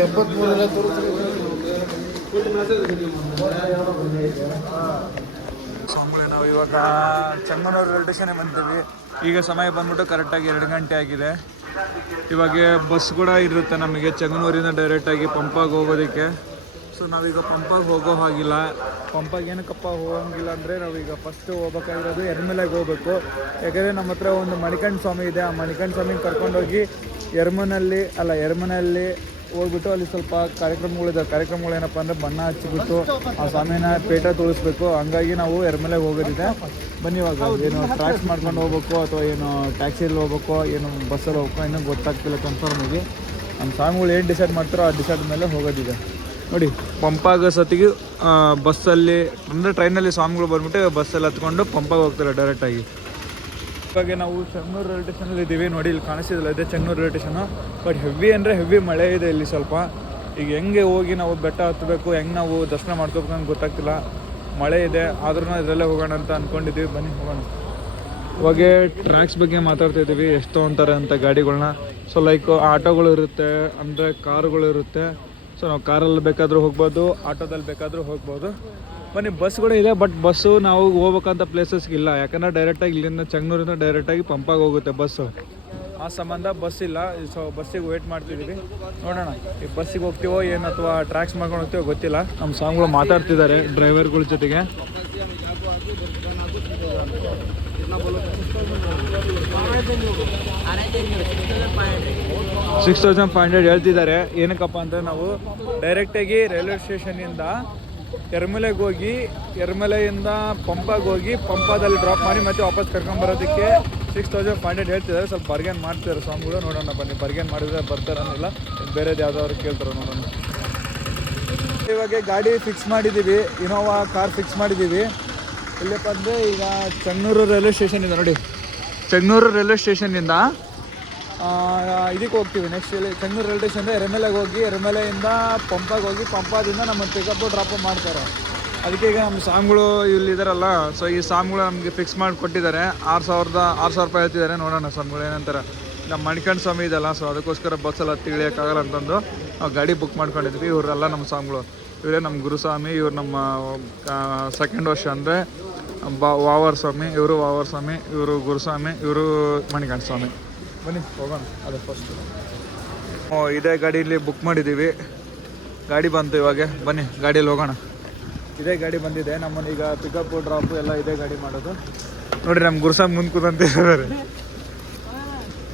ಸ್ವಾಮಿಗಳೇ ನಾವು ಇವಾಗ ಚಂಗನೂರು ರೈಲ್ವೆ ಸ್ಟೇಷನ್ಗೆ ಬಂದಿದ್ದೀವಿ. ಈಗ ಸಮಯ ಬಂದ್ಬಿಟ್ಟು ಕರೆಕ್ಟಾಗಿ ಎರಡು ಗಂಟೆ ಆಗಿದೆ. ಇವಾಗ ಬಸ್ ಕೂಡ ಇರುತ್ತೆ ನಮಗೆ. ಚೆಂಗನೂರಿಂದ ಡೈರೆಕ್ಟಾಗಿ ಪಂಪಾಗಿ ಹೋಗೋದಕ್ಕೆ. ಸೊ ನಾವೀಗ ಪಂಪಾಗಿ ಹೋಗೋ ಹಾಗಿಲ್ಲ. ಪಂಪಾಗಿ ಏನಕ್ಕಪ್ಪ ಹೋಗಂಗಿಲ್ಲ ಅಂದರೆ ನಾವೀಗ ಫಸ್ಟ್ ಹೋಗ್ಬೇಕಾಗಿರೋದು ಎರ್ಮಲೆಗೆ ಹೋಗ್ಬೇಕು. ಯಾಕಂದರೆ ನಮ್ಮ ಹತ್ರ ಒಂದು ಮಣಿಕಂಠ ಸ್ವಾಮಿ ಇದೆ. ಆ ಮಣಿಕಂಠ ಸ್ವಾಮಿನ ಕರ್ಕೊಂಡೋಗಿ ಎರ್ಮನಲ್ಲಿ, ಅಲ್ಲ, ಎರ್ಮನಲ್ಲಿ ಹೋಗ್ಬಿಟ್ಟು ಅಲ್ಲಿ ಸ್ವಲ್ಪ ಕಾರ್ಯಕ್ರಮಗಳಿದ್ದಾವೆ ಕಾರ್ಯಕ್ರಮಗಳು ಏನಪ್ಪ ಅಂದರೆ ಬಣ್ಣ ಹಚ್ಚಿಬಿಟ್ಟು ಆ ಸ್ವಾಮಿನ ಪೇಟ ತೋರಿಸ್ಬೇಕು ಹಂಗಾಗಿ ನಾವು ಎರಡ್ಮೇಲೆ ಹೋಗೋದಿದೆ. ಬನ್ನಿ ಇವಾಗ. ಏನು ಟ್ರ್ಯಾಕ್ಸ್ ಮಾಡ್ಕೊಂಡು ಹೋಗ್ಬೇಕು ಅಥವಾ ಏನು ಟ್ಯಾಕ್ಸಿಯಲ್ಲಿ ಹೋಗ್ಬೇಕು, ಏನು ಬಸ್ಸಲ್ಲಿ ಹೋಗ್ಬೇಕು, ಇನ್ನೂ ಗೊತ್ತಾಗ್ತಿಲ್ಲ ಕನ್ಫರ್ಮ್ ಆಗಿ. ನಮ್ಮ ಸ್ವಾಮಿಗಳು ಏನು ಡಿಸೈಡ್ ಮಾಡ್ತಾರೋ ಆ ಡಿಸೈಡ್ ಮೇಲೆ ಹೋಗೋದಿದೆ. ನೋಡಿ ಪಂಪಾಗ ಸತಿಗೆ ಬಸ್ಸಲ್ಲಿ ಅಂದರೆ ಟ್ರೈನಲ್ಲಿ ಸ್ವಾಮಿಗಳು ಬಂದ್ಬಿಟ್ಟು ಬಸ್ಸಲ್ಲಿ ಹತ್ಕೊಂಡು ಪಂಪಾಗ ಹೋಗ್ತಾರೆ ಡೈರೆಕ್ಟಾಗಿ ಇವಾಗ ನಾವು ಚೆನ್ನೂರು ರೈಲ್ವೆ ಸ್ಟೇಷನಲ್ಲಿ ಇದ್ದೀವಿ ನೋಡಿ, ಇಲ್ಲಿ ಕಾಣಿಸ್ತಿಲ್ಲ ಇದೆ Chennur railway station but heavy ಅಂದರೆ ಹೆವಿ ಮಳೆ ಇದೆ ಇಲ್ಲಿ ಸ್ವಲ್ಪ. ಈಗ ಹೆಂಗೆ ಹೋಗಿ ನಾವು ಬೆಟ್ಟ ಹತ್ತಬೇಕು, ಹೆಂಗೆ ನಾವು ದರ್ಶನ ಮಾಡ್ಕೋಬೇಕು ಅಂತ ಗೊತ್ತಾಗ್ತಿಲ್ಲ. ಮಳೆ ಇದೆ, ಆದ್ರೂ ಇದರಲ್ಲೇ ಹೋಗೋಣ ಅಂತ ಅಂದ್ಕೊಂಡಿದ್ದೀವಿ ಬನ್ನಿ, ಹೋಗೋಣ. ಇವಾಗ ಟ್ರ್ಯಾಕ್ಸ್ ಬಗ್ಗೆ ಮಾತಾಡ್ತಾ ಇದ್ದೀವಿ ಎಷ್ಟು ಅಂತಾರೆ ಅಂತ ಗಾಡಿಗಳನ್ನ ಸೊ ಲೈಕ್ ಆಟೋಗಳು ಇರುತ್ತೆ, ಅಂದರೆ ಕಾರುಗಳು ಇರುತ್ತೆ. ಸೊ ನಾವು ಕಾರಲ್ಲಿ ಬೇಕಾದರೂ ಹೋಗ್ಬೋದು, ಆಟೋದಲ್ಲಿ ಬೇಕಾದರೂ ಹೋಗ್ಬೋದು. ಬನ್ನಿ ಬಸ್ಗಳು ಇದೆ ಬಟ್ ಬಸ್ಸು ನಾವು ಹೋಗ್ಬೇಕಂತ ಪ್ಲೇಸಸ್ಗೆ ಇಲ್ಲ. ಯಾಕಂದ್ರೆ ಡೈರೆಕ್ಟಾಗಿ ಇಲ್ಲಿಂದ ಚಂಗ್ನೂರಿಂದ ಡೈರೆಕ್ಟಾಗಿ ಪಂಪಾಗಿ ಹೋಗುತ್ತೆ ಬಸ್ಸು ಆ ಸಂಬಂಧ ಬಸ್ ಇಲ್ಲ. ಸೊ ಬಸ್ಸಿಗೆ ವೇಟ್ ಮಾಡ್ತಿದ್ದೀವಿ ನೋಡೋಣ, ಈ ಬಸ್ಸಿಗೆ ಹೋಗ್ತೀವೋ ಏನು ಅಥವಾ ಟ್ರ್ಯಾಕ್ಸ್ ಮಾಡ್ಕೊಂಡು ಹೋಗ್ತೀವೋ ಗೊತ್ತಿಲ್ಲ ನಮ್ಮ ಸಾಂಗ್ಗಳು ಮಾತಾಡ್ತಿದ್ದಾರೆ ಡ್ರೈವರ್ಗಳ ಜೊತೆಗೆ. ಸಿಕ್ಸ್ ತೌಸಂಡ್ ಫೈವ್ ಹಂಡ್ರೆಡ್ ಹೇಳ್ತಿದ್ದಾರೆ. ಏನಕ್ಕಪ್ಪ ಅಂದರೆ ನಾವು ಡೈರೆಕ್ಟಾಗಿ ರೈಲ್ವೆ ಸ್ಟೇಷನಿಂದ ಎರ್ಮಲೆಗೆ ಹೋಗಿ, ಎರ್ಮಲೆಯಿಂದ ಪಂಪಾಗೆ ಹೋಗಿ, ಪಂಪಾದಲ್ಲಿ ಡ್ರಾಪ್ ಮಾಡಿ ಮತ್ತೆ ವಾಪಸ್ ಕರ್ಕೊಂಬರೋದಕ್ಕೆ ಸಿಕ್ಸ್ ತೌಸಂಡ್ ಫೈವ್ ಹಂಡ್ರೆಡ್ ಹೇಳ್ತಿದ್ದಾರೆ. ಸ್ವಲ್ಪ ಬರ್ಗೇನ್ ಮಾಡ್ತಿದ್ದಾರೆ ಸ್ವಾಮಿಗಳು, ನೋಡೋಣ ಬನ್ನಿ. ಬರ್ಗೇನ್ ಮಾಡಿದ್ರೆ ಬರ್ತಾರನ್ನಿಲ್ಲ ಬೇರೆದು ಯಾವ್ದಾದ್ರು ಕೇಳ್ತಾರೆ ನೋಡೋಣ. ಇವಾಗ ಗಾಡಿ ಫಿಕ್ಸ್ ಮಾಡಿದ್ದೀವಿ ಇನೋವಾ ಕಾರ್ ಫಿಕ್ಸ್ ಮಾಡಿದ್ದೀವಿ ಇಲ್ಲಪ್ಪ ಅಂದರೆ ಈಗ ಚನ್ನೂರು ರೈಲ್ವೆ ಸ್ಟೇಷನ್ ಇದೆ ನೋಡಿ. ಚೆನ್ನೂರು ರೈಲ್ವೆ ಸ್ಟೇಷನ್ನಿಂದ ಇದಕ್ಕೆ ಹೋಗ್ತೀವಿ ನೆಕ್ಸ್ಟ್ ಇಲ್ಲಿ ಚೆನ್ನೂರು ರೈಲ್ವೆ ಸ್ಟೇಷನ್ ಎರೆಮೆಲೆಗೆ ಹೋಗಿ ಎರೆಮೆಲೆಯಿಂದ ಪಂಪಾಗೆ ಹೋಗಿ ಪಂಪಾದಿಂದ ನಮ್ಮ ಪಿಕಪ್ ಡ್ರಾಪ್ ಮಾಡ್ತಾರೆ. ಅದಕ್ಕೆ ಈಗ ನಮ್ಮ ಸಾಂಗ್ಗಳು ಇಲ್ಲಿ ಇದಾರಲ್ಲ ಸೊ ಈ ಸಾಂಗ್ಗಳು ನಮಗೆ ಫಿಕ್ಸ್ ಮಾಡಿ ಕೊಟ್ಟಿದ್ದಾರೆ. ಆರು ಸಾವಿರದ, ಆರು ಸಾವಿರ ರೂಪಾಯಿ ಹೇಳ್ತಿದ್ದಾರೆ. ನೋಡೋಣ ಸಾಮ್ಗಳು ಏನಂತಾರೆ. ನಮ್ಮ ಮಣಿಕಂಡ್ ಸ್ವಾಮಿ ಇದೆಲ್ಲ ಸೊ ಅದಕ್ಕೋಸ್ಕರ ಬಸ್ಸಲ್ಲಿ ಹತ್ತಿ ಇಳಿಯೋಕ್ಕಾಗಲ್ಲ ಅಂತಂದು ನಾವು ಗಾಡಿ ಬುಕ್ ಮಾಡ್ಕೊಂಡಿದ್ವಿ. ಇವರೆಲ್ಲ ನಮ್ಮ ಸಾಂಗ್ಗಳು ಇವರೇ ನಮ್ಮ ಗುರುಸ್ವಾಮಿ ಇವರು ನಮ್ಮ ಸೆಕೆಂಡ್ ವರ್ಷ ಅಂದರೆ ಬಾ, ವಾವರ್ ಸ್ವಾಮಿ, ಇವರು ವಾವರ್ ಸ್ವಾಮಿ, ಇವರು ಗುರುಸ್ವಾಮಿ ಇವರು ಮಣಿಕಂಠ ಸ್ವಾಮಿ. ಬನ್ನಿ ಹೋಗೋಣ. ಅದೇ ಫಸ್ಟ್ ಇದೇ ಗಾಡೀಲಿ ಬುಕ್ ಮಾಡಿದ್ದೀವಿ ಗಾಡಿ ಬಂತು ಇವಾಗ. ಬನ್ನಿ ಗಾಡಿಯಲ್ಲಿ ಹೋಗೋಣ. ಇದೇ ಗಾಡಿ ಬಂದಿದೆ. ನಮ್ಮನ್ನ ಈಗ ಪಿಕಪ್ ಡ್ರಾಪು ಎಲ್ಲ ಇದೇ ಗಾಡಿ ಮಾಡೋದು. ನೋಡಿ ನಮ್ಮ ಗುರುಸ್ವಾಮಿ ಮುಂದೆ ಕೂತಂತ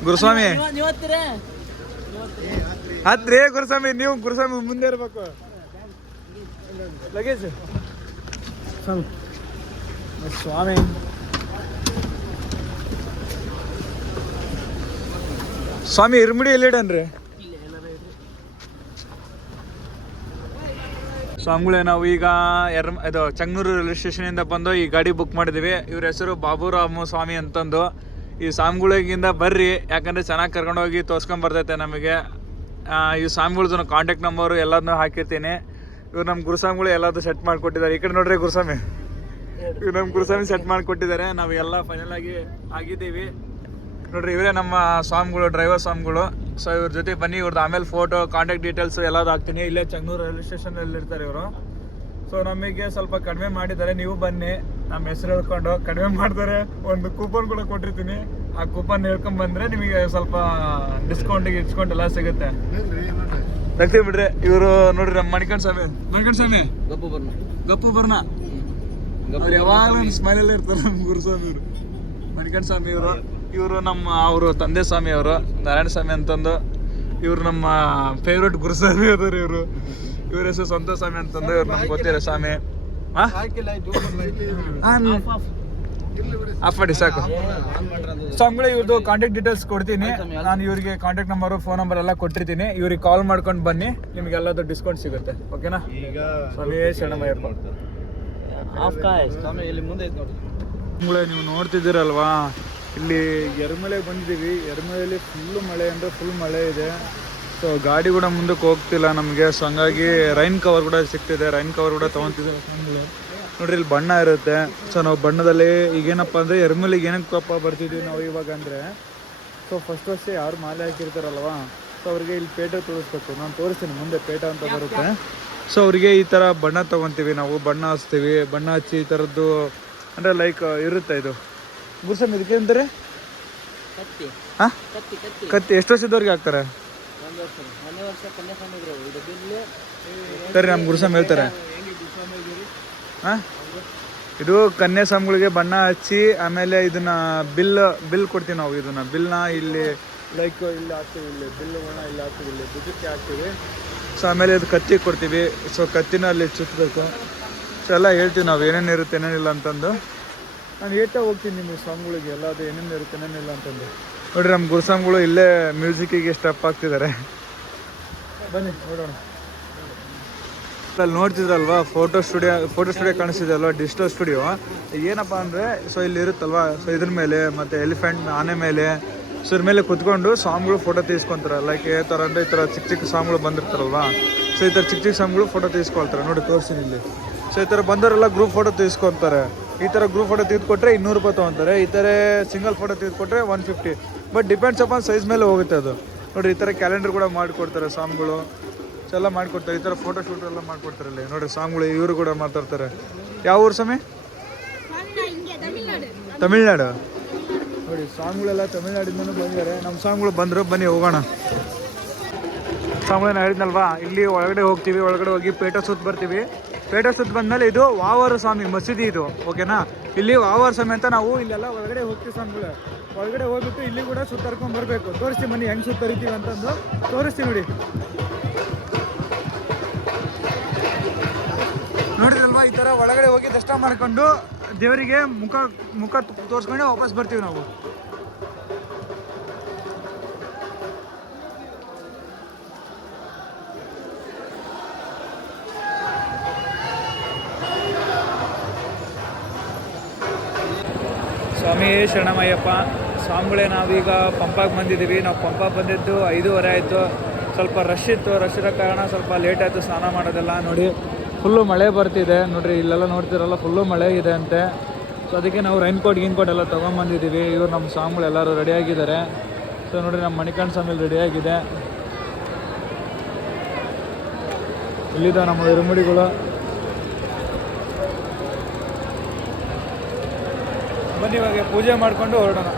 ಗುರುಸ್ವಾಮಿ. ಹತ್ರಿ ಗುರುಸ್ವಾಮಿ ನೀವು ಗುರುಸ್ವಾಮಿ ಮುಂದೆ ಇರ್ಬೇಕು. ಲಗೇಜ್. ಸ್ವಾಮಿ. ಸ್ವಾಮಿ. ಇರ್ಮಿಡಿ ಎಲ್ಲಿಡನ್ರಿ? ಸ್ವಾಮಿಗಳೇ, ನಾವು ಈಗ ಎರ್ ಇದು ಚಂಗ್ನೂರು ರೈಲ್ವೆ ಸ್ಟೇಷನಿಂದ ಬಂದು ಈ ಗಾಡಿ ಬುಕ್ ಮಾಡಿದ್ದೀವಿ ಇವ್ರ ಹೆಸರು ಬಾಬುರಾಮ ಸ್ವಾಮಿ ಅಂತಂದು. ಈ ಸ್ವಾಮಿಗಳಿಗಿಂದ ಬರ್ರಿ, ಯಾಕಂದರೆ ಚೆನ್ನಾಗಿ ಕರ್ಕೊಂಡೋಗಿ ತೋರ್ಸ್ಕೊಂಬರ್ತೈತೆ ನಮಗೆ. ಈ ಸ್ವಾಮಿಗಳದ್ದು ಕಾಂಟ್ಯಾಕ್ಟ್ ನಂಬರು ಎಲ್ಲದನ್ನೂ ಹಾಕಿರ್ತೀನಿ. ಇವ್ರು ನಮ್ಮ ಗುರುಸ್ವಾಮಿಗಳು ಎಲ್ಲದೂ ಸೆಟ್ ಮಾಡಿಕೊಟ್ಟಿದ್ದಾರೆ. ಈ ಕಡೆ ನೋಡ್ರಿ ಗುರುಸ್ವಾಮಿ. ಇವ್ರು ನಮ್ಮ ಗುರುಸ್ವಾಮಿ ಸೆಟ್ ಮಾಡಿಕೊಟ್ಟಿದ್ದಾರೆ. ನಾವು ಎಲ್ಲ ಫೈನಲ್ ಆಗಿ ಆಗಿದ್ದೀವಿ. ನೋಡ್ರಿ ಇವರೇ ನಮ್ಮ ಸ್ವಾಮಿಗಳು ಡ್ರೈವರ್ ಸ್ವಾಮಿಗಳು. ಸೊ ಇವ್ರ ಜೊತೆ ಬನ್ನಿ ಇವ್ರದ್ದು ಆಮೇಲೆ ಫೋಟೋ ಕಾಂಟ್ಯಾಕ್ಟ್ ಡೀಟೇಲ್ಸ್ ಎಲ್ಲದು ಹಾಕ್ತೀನಿ. ಇಲ್ಲೇ ಚಂಗೂರು ರೈಲ್ವೆ ಸ್ಟೇಷನಲ್ಲಿ ಇರ್ತಾರೆ ಇವರು. ಸೊ ನಮಗೆ ಸ್ವಲ್ಪ ಕಡಿಮೆ ಮಾಡಿದ್ದಾರೆ. ನೀವು ಬನ್ನಿ. ನಮ್ಮ ಹೆಸರು ಹೇಳ್ಕೊಂಡು ಕಡಿಮೆ ಮಾಡ್ತಾರೆ. ಒಂದು ಕೂಪನ್ ಕೂಡ ಕೊಟ್ಟಿರ್ತೀನಿ. ಆ ಕೂಪನ್ ಹೇಳ್ಕೊಂಡ್ ಬಂದ್ರೆ ನಿಮಗೆ ಸ್ವಲ್ಪ ಡಿಸ್ಕೌಂಟಿಗೆ ಡಿಸ್ಕೌಂಟ್ ಎಲ್ಲ ಸಿಗುತ್ತೆ. ತೆಗ್ತೀವಿ ಬಿಡ್ರಿ. ಇವರು ನೋಡ್ರಿ ನಮ್ಮ ಮಣಿಕಣ್ ಸ್ವಾಮಿ. ಮಣಿಕಣ್ ಸ್ವಾಮಿ. ಗಪ್ಪು ಬರ್ನ. ಗಪ್ಪು ಬರ್ನ. ಯಾವಾಗಲೂ ಯಾವಾಗಲೂ ಸ್ಮೈಲಲ್ಲಿ ಇರ್ತಾರೆ ನಮ್ಮ ಗುರುಸ್ವಾಮಿ ಇವರು ಮಣಿಕಣ್ ಸ್ವಾಮಿ ಇವರು ಇವರು ನಮ್ಮ ಅವರು ತಂದೆ ಸ್ವಾಮಿ ಅವರು ನಾರಾಯಣ ಸ್ವಾಮಿ ಅಂತಂದು ಇವರು ನಮ್ಮ ಫೇವ್ರೆಟ್ ಗುರುಸ್ವಾಮಿ ಅದಾರೆ ಇವರು. ಇವ್ರ ಹೆಸರು ಸ್ವಂತ ಸ್ವಾಮಿ ಅಂತಂದು ಇವ್ರು ನಮ್ಗೆ ಗೊತ್ತಿರೋ ಸ್ವಾಮಿ. ಆಫ್ ಮಾಡಿ ಸಾಕು. ಸ್ವಾಮಿಗಳೇ ಇವ್ರದ್ದು ಕಾಂಟ್ಯಾಕ್ಟ್ ಡೀಟೇಲ್ಸ್ ಕೊಡ್ತೀನಿ. ನಾನು ಇವರಿಗೆ ಕಾಂಟ್ಯಾಕ್ಟ್ ನಂಬರು ಫೋನ್ ನಂಬರ್ ಎಲ್ಲ ಕೊಟ್ಟಿರ್ತೀನಿ. ಇವ್ರಿಗೆ ಕಾಲ್ ಮಾಡ್ಕೊಂಡು ಬನ್ನಿ ನಿಮ್ಗೆ ಎಲ್ಲದೂ ಡಿಸ್ಕೌಂಟ್ ಸಿಗುತ್ತೆ ಓಕೆನಾ ಸ್ವಾಮಿ ಶರಣಮ್ಮ ಆಫ್ ಕಾಯ್ ಸ್ವಾಮಿ ಇಲ್ಲಿ ಮುಂದೆ ನೀವು ನೋಡ್ತಿದ್ದೀರಲ್ವಾ? ಇಲ್ಲಿ ಎರ್ಮಳೆ ಬಂದಿದ್ದೀವಿ ಎರ್ಮಳೆಯಲ್ಲಿ ಫುಲ್ ಮಳೆ ಅಂದರೆ ಫುಲ್ ಮಳೆ ಇದೆ. ಸೊ ಗಾಡಿ ಕೂಡ ಮುಂದಕ್ಕೆ ಹೋಗ್ತಿಲ್ಲ ನಮಗೆ. ಸೊ ಹಂಗಾಗಿ ರೈನ್ ಕವರ್ ಕೂಡ ಸಿಗ್ತಿದೆ. ರೈನ್ ಕವರ್ ಕೂಡ ತೊಗೊತಿದ್ದೀವಿ. ನೋಡಿರಿ, ಇಲ್ಲಿ ಬಣ್ಣ ಇರುತ್ತೆ. ಸೊ ನಾವು ಬಣ್ಣದಲ್ಲಿ ಈಗೇನಪ್ಪ ಅಂದರೆ ಎರ್ಮಲಿಗೆ ಏನಕ್ಕಪ್ಪ ಬರ್ತಿದ್ವಿ ನಾವು ಇವಾಗ ಅಂದರೆ ಸೊ ಫಸ್ಟ್ ಫಸ್ಟ್ ಯಾರು ಮಾಲೆ ಹಾಕಿರ್ತಾರಲ್ವಾ? ಸೊ ಅವ್ರಿಗೆ ಇಲ್ಲಿ ಪೇಟ ತೋರಿಸ್ಬೇಕು. ನಾನು ತೋರಿಸ್ತೀನಿ, ಮುಂದೆ ಪೇಟ ಅಂತ ಬರುತ್ತೆ. ಸೊ ಅವರಿಗೆ ಈ ಥರ ಬಣ್ಣ ತೊಗೊತೀವಿ ನಾವು. ಬಣ್ಣ ಹಚ್ತೀವಿ. ಬಣ್ಣ ಹಚ್ಚಿ ಈ ಥರದ್ದು ಅಂದರೆ ಲೈಕ್ ಇರುತ್ತೆ ಇದು. ಗುರ್ಸಮ್ ಇದಕ್ಕೆ ಅಂತಾರೆ? ಕತ್ತಿ. ಹಾಂ? ಕತ್ತಿ ಎಷ್ಟು ವರ್ಷದವ್ರಿಗೆ ಹಾಕ್ತಾರೆ? ಸರಿ ನಮ್ಮ ಗುರುಸ್ವಾಮಿ ಹೇಳ್ತಾರೆ. ಹಾಂ? ಇದು ಕನ್ಯಾಸ್ವಾಮಿಗಳಿಗೆ ಬಣ್ಣ ಹಚ್ಚಿ ಆಮೇಲೆ ಇದನ್ನ ಬಿಲ್ ಬಿಲ್ ಕೊಡ್ತೀವಿ ನಾವು ಇದನ್ನ. ಬಿಲ್ನ ಇಲ್ಲಿ ಲೈಕ್ ಇಲ್ಲಿ ಹಾಕ್ತೀವಿ ಇಲ್ಲಿ ಬಿಲ್ಗಳನ್ನ ಇಲ್ಲಿ ಹಾಕ್ತೀವಿ ಇಲ್ಲಿ ಬಿದ್ದಕ್ಕೆ ಹಾಕ್ತೀವಿ. ಸೊ ಆಮೇಲೆ ಇದು ಕತ್ತಿ ಕೊಡ್ತೀವಿ. ಸೊ ಕತ್ತಿನ ಅಲ್ಲಿ ಚುಚ್ಚಬೇಕು ಸೊ ಎಲ್ಲ ಹೇಳ್ತೀವಿ ನಾವು ಏನೇನಿರುತ್ತೆ ಏನೇನಿಲ್ಲ ಅಂತಂದು. ನಾನು ಹೇಳ್ತಾ ಹೋಗ್ತೀನಿ ನಿಮ್ಮ ಸಾಂಗ್ಗಳಿಗೆ? ಎಲ್ಲ ಅದು ಏನೇನು ಇರುತ್ತೆ ಏನೇನಿಲ್ಲ ಅಂತಂದು ನೋಡಿರಿ ನಮ್ಮ ಗುರುಸ್ವಾಮಿಗಳು ಇಲ್ಲೇ ಮ್ಯೂಸಿಕ್ಕಿಗೆ ಸ್ಟೆಪ್ ಆಗ್ತಿದ್ದಾರೆ ಬನ್ನಿ, ನೋಡೋಣ. ಅಲ್ಲಿ ನೋಡ್ತಿದ್ರಲ್ವಾ ಫೋಟೋ ಸ್ಟುಡಿಯೋ ಫೋಟೋ ಸ್ಟುಡಿಯೋ ಕಾಣಿಸ್ತಿದೆ ಅಲ್ವಾ ಡಿಜಿಟಲ್ ಸ್ಟುಡಿಯೋ ಏನಪ್ಪ ಅಂದರೆ ಸೊ ಇಲ್ಲಿ ಇರುತ್ತಲ್ವಾ ಸೊ ಇದ್ರ ಮೇಲೆ, ಮತ್ತು ಎಲಿಫೆಂಟ್ ಆನೆ ಮೇಲೆ ಸೊ ಇದ್ರ ಮೇಲೆ ಕುತ್ಕೊಂಡು ಸಾಂಗ್ಗಳು ಫೋಟೋ ತೀಸ್ಕೊತಾರೆ ಲೈಕ್ ಯಾವ ಥರ ಅಂದರೆ ಈ ಥರ ಚಿಕ್ಕ ಚಿಕ್ಕ ಸಾಂಗ್ಗಳು ಬಂದಿರ್ತಾರಲ್ವಾ ಸೊ ಈ ಥರ ಚಿಕ್ಕ ಚಿಕ್ಕ ಸಾಂಗ್ಗಳು ಫೋಟೋ ತೀಸ್ಕೊಳ್ತಾರೆ ನೋಡಿ, ತೋರಿಸ್ತೀನಿ ಇಲ್ಲಿ. ಸೊ ಈ ಥರ ಬಂದವರೆಲ್ಲ ಗ್ರೂಪ್ ಫೋಟೋ ತೀಸ್ಕೊತಾರೆ ಈ ಥರ ಗ್ರೂಪ್ ಫೋಟೋ ತೆಗೆದುಕೊಟ್ರೆ ಇನ್ನೂರು ರೂಪಾಯಿ ತೊಗೊತಾರೆ. ಈ ಥರ single photo ತೆಗೆದುಕೊಟ್ರೆ one fifty but depends upon size ಮೇಲೆ ಹೋಗುತ್ತೆ ಅದು. ನೋಡಿರಿ, ಈ ಥರ ಕ್ಯಾಲೆಂಡರ್ ಕೂಡ ಮಾಡಿಕೊಡ್ತಾರೆ ಸಾಂಗ್ಗಳು. ಎಲ್ಲ ಮಾಡಿಕೊಡ್ತಾರೆ. ಈ ಥರ ಫೋಟೋ ಶೂಟ್ ಎಲ್ಲ ಮಾಡಿಕೊಡ್ತಾರೆ ಇಲ್ಲಿ. ನೋಡಿರಿ, ಸಾಂಗ್ಗಳು ಇವರು ಕೂಡ ಮಾತಾಡ್ತಾರೆ ಯಾವ ಊರು ಸ್ವಾಮಿ? ತಮಿಳ್ನಾಡು. ನೋಡಿ ಸಾಂಗ್ಗಳೆಲ್ಲ ತಮಿಳ್ನಾಡಿಂದನೂ ಬಂದಿದ್ದಾರೆ. ನಮ್ಮ ಸಾಂಗ್ಗಳು ಬಂದರು, ಬನ್ನಿ ಹೋಗೋಣ. ಸ್ವಾಮಿಗಳು ನಾನು ಹೇಳಿದ್ನಲ್ವಾ? ಇಲ್ಲಿ ಒಳಗಡೆ ಹೋಗ್ತೀವಿ, ಒಳಗಡೆ ಹೋಗಿ ಪೇಟ ಸುತ್ತ ಬರ್ತೀವಿ. ಪೇಟ ಸುತ್ತ ಬಂದಮೇಲೆ ಇದು ವಾವಾರ ಸ್ವಾಮಿ, ಮಸೀದಿ ಇದು, ಓಕೆನಾ? ಇಲ್ಲಿ ವಾವಾರ ಸ್ವಾಮಿ ಅಂತ ನಾವು ಇಲ್ಲೆಲ್ಲ ಒಳಗಡೆ ಹೋಗ್ತೀವಿ ಸ್ವಾಮಿಗಳು ಒಳಗಡೆ ಹೋಗ್ಬಿಟ್ಟು ಇಲ್ಲಿ ಕೂಡ ಸುತ್ತರ್ಕೊಂಡು ಬರಬೇಕು. ತೋರಿಸ್ತೀವಿ ಮನೆ ಹೆಂಗೆ ಸುತ್ತರಿತೀವಿ ಅಂತಂದು. ತೋರಿಸ್ತೀವಿ ನೋಡಿ. ನೋಡಿದ್ರಲ್ವಾ, ಈ ಥರ ಒಳಗಡೆ ಹೋಗಿ ದರ್ಶನ ಮಾಡ್ಕೊಂಡು ದೇವರಿಗೆ ಮುಖ ಮುಖ ತೋರಿಸ್ಕೊಂಡು ವಾಪಸ್ ಬರ್ತೀವಿ ನಾವು. ಸ್ವಾಮಿ ಶರಣಮಯ್ಯಪ್ಪ, ಸ್ವಾಮಿಗಳೇ ನಾವೀಗ ಪಂಪಾಗೆ ಬಂದಿದ್ದೀವಿ. ನಾವು ಪಂಪ ಬಂದಿದ್ದು ಐದೂವರೆ ಆಯಿತು. ಸ್ವಲ್ಪ ರಶ್ ಇತ್ತು. ರಶ್ ಇರೋ ಕಾರಣ ಸ್ವಲ್ಪ ಲೇಟ್ ಆಯಿತು ಸ್ನಾನ ಮಾಡೋದೆಲ್ಲ ನೋಡಿ. ಫುಲ್ಲು ಮಳೆ ಬರ್ತಿದೆ. ನೋಡಿರಿ, ಇಲ್ಲೆಲ್ಲ ನೋಡ್ತಿರಲ್ಲ ಫುಲ್ಲು ಮಳೆ ಇದೆ ಅಂತೆ. ಸೊ ಅದಕ್ಕೆ ನಾವು ರೈನ್ ಕೋಟ್ ಗಿನ್ ಕೋಟ್ ಎಲ್ಲ ತೊಗೊಂಬಂದಿದ್ದೀವಿ ಇವರು ನಮ್ಮ ಸ್ವಾಮಿಗಳು ಎಲ್ಲರೂ ರೆಡಿಯಾಗಿದ್ದಾರೆ ಸೊ ನೋಡಿ ನಮ್ಮ ಮಣಿಕಂಠ ಸ್ವಾಮಿ ರೆಡಿಯಾಗಿದೆ ಇಲ್ಲಿದ ನಮ್ಮ ಇರುಮುಡಿಗಳು. ಬನ್ನಿ ಇವಾಗ ಪೂಜೆ ಮಾಡಿಕೊಂಡು ಹೊರಡೋಣ.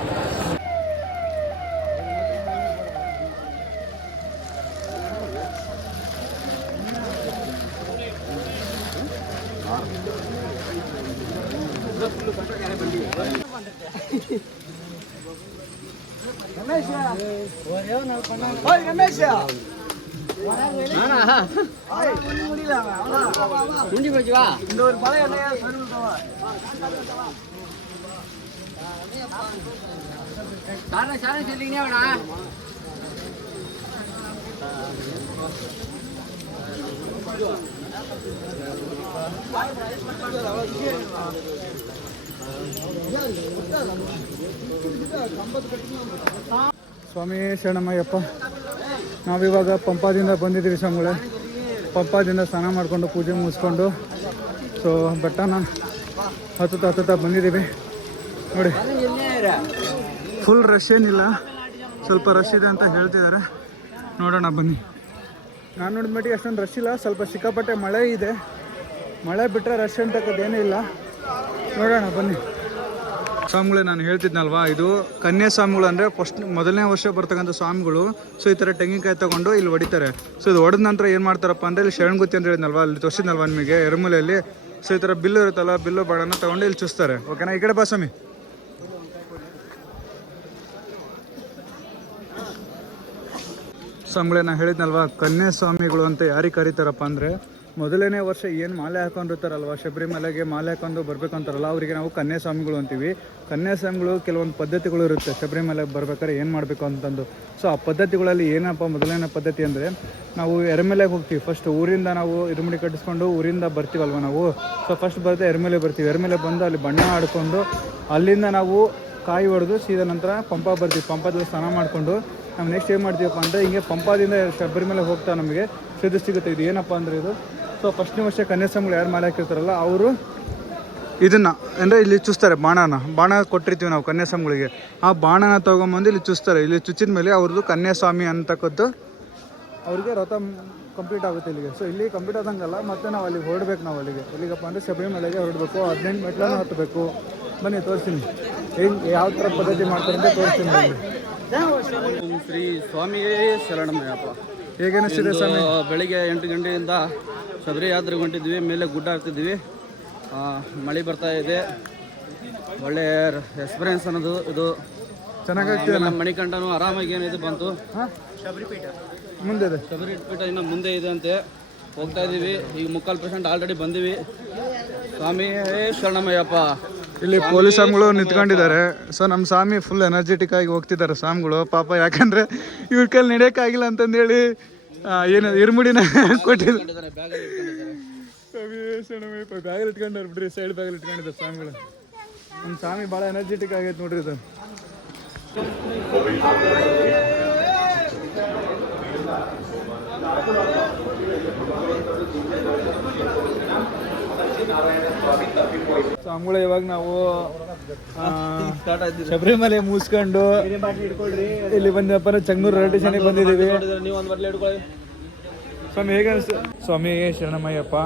ಸ್ವಾಮಿ ಶರಣಮ್ಮಯ್ಯಪ್ಪ ನಾವಿವಾಗ ಪಂಪಾದಿಂದ ಬಂದಿದ್ದೀವಿ ಸ್ವಾಮಿಗಳೇ. ಪಂಪಾದಿಂದ ಸ್ನಾನ ಮಾಡಿಕೊಂಡು ಪೂಜೆ ಮುಗಿಸ್ಕೊಂಡು, ಸೊ, ಬೆಟ್ಟನ ಹತ್ತುತ್ತಾ ಹತ್ತುತ್ತಾ ಬಂದಿದ್ದೀವಿ. ನೋಡಿ. ಫುಲ್ ರಶ್ ಏನಿಲ್ಲ. ಸ್ವಲ್ಪ ರಶ್ ಇದೆ ಅಂತ ಹೇಳ್ತಿದ್ದಾರೆ. ನೋಡೋಣ ಬನ್ನಿ. ನಾನು ನೋಡಿದ ಮಟ್ಟಿಗೆ ಅಷ್ಟೊಂದು ರಶ್ ಇಲ್ಲ. ಸ್ವಲ್ಪ ಸಿಕ್ಕಾಪಟ್ಟೆ ಮಳೆ ಇದೆ. ಮಳೆ ಬಿಟ್ಟರೆ ರಶ್ ಅಂತಕ್ಕದ್ದೇನೂ ಇಲ್ಲ. ನೋಡೋಣ ಬನ್ನಿ. ಸ್ವಾಮಿಗಳೇ, ನಾನು ಹೇಳ್ತಿದ್ನಲ್ವಾ, ಇದು ಕನ್ಯಾ ಸ್ವಾಮಿಗಳು ಅಂದರೆ ಫಸ್ಟ್ ಮೊದಲನೇ ವರ್ಷ ಬರ್ತಕ್ಕಂಥ ಸ್ವಾಮಿಗಳು. ಸೊ ಈ ಥರ ತೆಂಗಿನಕಾಯಿ ತೊಗೊಂಡು ಇಲ್ಲಿ ಹೊಡಿತಾರೆ. ಸೊ ಇದು ಹೊಡೆದ ನಂತರ ಏನು ಮಾಡ್ತಾರಪ್ಪ ಅಂದರೆ ಇಲ್ಲಿ ಶರಣಗುತ್ತಿ ಅಂತ ಹೇಳಿದ್ನಲ್ವಾ, ಅಲ್ಲಿ ತೋರಿಸಿದ್ನಲ್ವಾ ನಿಮಗೆ, ಎರಮೂಲೆಯಲ್ಲಿ. ಸೊ ಈ ಥರ ಬಿಲ್ಲು ಇರುತ್ತಲ್ಲ, ಬಿಲ್ಲು ಬಾಣನ ತೊಗೊಂಡು ಇಲ್ಲಿ ಚುಸ್ತಾರೆ ಓಕೆನಾ ಈ ಕಡೆ ಬಾ ಸ್ವಾಮಿ. ಸ್ವಾಮಿಗಳೇ ನಾನು ಹೇಳಿದ್ನಲ್ವ ಕನ್ಯಾ ಸ್ವಾಮಿಗಳು ಅಂತ ಯಾರಿಗೆ ಕರೀತಾರಪ್ಪ ಅಂದರೆ, ಮೊದಲನೇ ವರ್ಷ ಏನು ಮಾಲೆ ಹಾಕೊಂಡಿರ್ತಾರಲ್ವ, ಶಬರಿಮಲೆಗೆ ಮಾಲೆ ಹಾಕೊಂಡು ಬರ್ಬೇಕು ಅಂತಾರಲ್ಲ ಅವರಿಗೆ ನಾವು ಕನ್ಯಾ ಸ್ವಾಮಿಗಳು ಅಂತೀವಿ. ಕನ್ಯಾ ಸ್ವಾಮಿಗಳು ಕೆಲವೊಂದು ಪದ್ಧತಿಗಳು ಇರುತ್ತೆ, ಶಬರಿಮಲೆಗೆ ಬರ್ಬೇಕಾದ್ರೆ ಏನು ಮಾಡಬೇಕು ಅಂತಂದು. ಸೊ ಆ ಪದ್ಧತಿಗಳಲ್ಲಿ ಏನಪ್ಪ ಮೊದಲನೇ ಪದ್ಧತಿ ಅಂದರೆ, ನಾವು ಎರೆಮೆಲೆಗೆ ಹೋಗ್ತೀವಿ. ಫಸ್ಟ್ ಊರಿಂದ ನಾವು ಇರುಮುಡಿ ಕಟ್ಟಿಸ್ಕೊಂಡು ಊರಿಂದ ಬರ್ತೀವಲ್ವ ನಾವು? ಸೊ ಫಸ್ಟ್ ಬರುತ್ತೆ ಎರೆಮೆಲೆ ಬರ್ತೀವಿ. ಎರೆಮೆಲೆ ಬಂದು ಅಲ್ಲಿ ಬಣ್ಣ ಆಡಿಕೊಂಡು, ಅಲ್ಲಿಂದ ನಾವು ಕಾಯಿ ಹೊಡೆದು ಸೀದ ನಂತರ ಪಂಪ ಬರ್ತೀವಿ. ಪಂಪದಲ್ಲಿ ಸ್ನಾನ ಮಾಡಿಕೊಂಡು ನಾವು ನೆಕ್ಸ್ಟ್ ಏನು ಮಾಡ್ತೀವಪ್ಪ ಅಂದರೆ ಹಿಂಗೆ ಪಂಪಾದಿಂದ ಶಬರಿಮಲೆ ಹೋಗ್ತಾ ನಮಗೆ ಸಿದ್ದು ಸಿಗುತ್ತೆ. ಇದು ಏನಪ್ಪ ಅಂದರೆ ಇದು? ಸೊ ಫಸ್ಟ್ನೇ ವರ್ಷ ಕನ್ಯಾಸ್ವಾಮಿಗಳು ಯಾರು ಮಾಡಿ ಹಾಕಿರ್ತಾರಲ್ಲ, ಅವರು ಇದನ್ನು, ಅಂದರೆ ಇಲ್ಲಿ ಚುಚ್ತಾರೆ ಬಾಣನ. ಬಾಣ ಕೊಟ್ಟಿರ್ತೀವಿ ನಾವು ಕನ್ಯಾಸ್ವಾಮಿಗಳಿಗೆ. ಆ ಬಾಣನ ತೊಗೊಂಬಂದು ಇಲ್ಲಿ ಚುಚ್ತಾರೆ. ಇಲ್ಲಿ ಚುಚ್ಚಿದ ಮೇಲೆ ಅವ್ರದ್ದು ಕನ್ಯಾಸ್ವಾಮಿ ಅಂತಕ್ಕದ್ದು ಅವ್ರಿಗೆ ರಥ ಕಂಪ್ಲೀಟ್ ಆಗುತ್ತೆ ಇಲ್ಲಿಗೆ. ಸೊ ಇಲ್ಲಿ ಕಂಪ್ಲೀಟ್ ಆದಂಗಲ್ಲ, ಮತ್ತೆ ನಾವು ಅಲ್ಲಿಗೆ ಹೊರಡ್ಬೇಕು ನಾವು ಅಲ್ಲಿಗೆ. ಎಲ್ಲಿಗಪ್ಪ ಅಂದರೆ ಶಬರಿಮಲೆಗೆ ಹೊರಡಬೇಕು. ಹದಿನೆಂಟು ಮೆಟ್ಲನ್ನು ಹತ್ತಬೇಕು ಬನ್ನಿ, ತೋರಿಸ್ತೀನಿ. ಹೆಂಗೆ, ಯಾವ ಥರ ಪದ್ಧತಿ ಮಾಡ್ತಾರೆ ಅಂತ ತೋರಿಸ್ತೀನಿ ಶ್ರೀ ಸ್ವಾಮಿಯೇ ಶರಣಮಯ್ಯಪ್ಪ. ಹೇಗೇನಿಸ್ತಿದೆ ಸ್ವಾಮಿ? ಬೆಳಿಗ್ಗೆ ಎಂಟು ಗಂಟೆಯಿಂದ ಶಬರಿ ಯಾತ್ರೆಗೆ ಹೊಂಟಿದ್ವಿ ಮೇಲೆ ಗುಡ್ಡ ಹಾಕ್ತಿದ್ವಿ. ಆ, ಮಳೆ ಬರ್ತಾ ಇದೆ. ಒಳ್ಳೆ ಎಕ್ಸ್ಪೀರಿಯನ್ಸ್ ಅನ್ನೋದು ಇದು. ಚೆನ್ನಾಗಿ ನಮ್ಮ ಮಣಿಕಂಠನು ಆರಾಮಾಗಿ ಏನಿದೆ ಬಂತು. ಶಬರಿಪೀಠ ಮುಂದೆ ಇದೆ. ಶಬರಿ ಪೀಠ ಇನ್ನು ಮುಂದೆ ಇದೆ ಅಂತೆ. ಹೋಗ್ತಾ ಇದ್ದೀವಿ ಈಗ ಮುಕ್ಕಾಲು ಪರ್ಸೆಂಟ್ ಆಲ್ರೆಡಿ ಬಂದಿವಿ. ಸ್ವಾಮಿ ಶರಣಮಯ್ಯಪ್ಪ. ಇಲ್ಲಿ ಪೊಲೀಸ್ ಸ್ವಾಮಿಗಳು ನಿಂತ್ಕೊಂಡಿದ್ದಾರೆ. ಸೊ ನಮ್ಮ ಸ್ವಾಮಿ ಫುಲ್ ಎನರ್ಜೆಟಿಕ್ ಆಗಿ ಹೋಗ್ತಿದ್ದಾರೆ ಸ್ವಾಮಿಗಳು. ಪಾಪ ಯಾಕಂದ್ರೆ ಇವ್ರ ಕೈಲಿ ನಡೆಯೋಕ್ಕಾಗಿಲ್ಲ ಅಂತಂದೇಳಿ ಏನು ಇರ್ಮುಡಿನ ಕೊಟ್ಟಿದ್ದಾರೆ ಬ್ಯಾಗಲ್ಲಿ ಇಟ್ಕೊಂಡಾರ ಬಿಡ್ರಿ ಸೈಡ್ ಬ್ಯಾಗಲ್ಲಿ ಇಟ್ಕೊಂಡಿದ್ದಾರೆ ಸ್ವಾಮಿಗಳು ನಮ್ಮ ಸ್ವಾಮಿ ಭಾಳ ಎನರ್ಜೆಟಿಕ್ ಆಗೈತೆ ನೋಡ್ರಿ ಇದು. ಸ್ವಾಮಿಗಳು ಇವಾಗ ನಾವು ಶಬರಿಮಲೆ ಮುಗಿಸ್ಕೊಂಡು ಇಲ್ಲಿ ಬಂದಪ್ಪ ಚಂಗೂರು ರೈಲ್ವೆ ಸ್ಟೇಷನ್ಗೆ ಬಂದಿದ್ದೀವಿ. ನೀವು ಒಂದು ಬರಲಿ ಹಿಡ್ಕೊಳ್ಳಿ ಸ್ವಾಮಿ ಹೇಗೆ ಸ್ವಾಮಿ ಶರಣಮಯ್ಯಪ್ಪ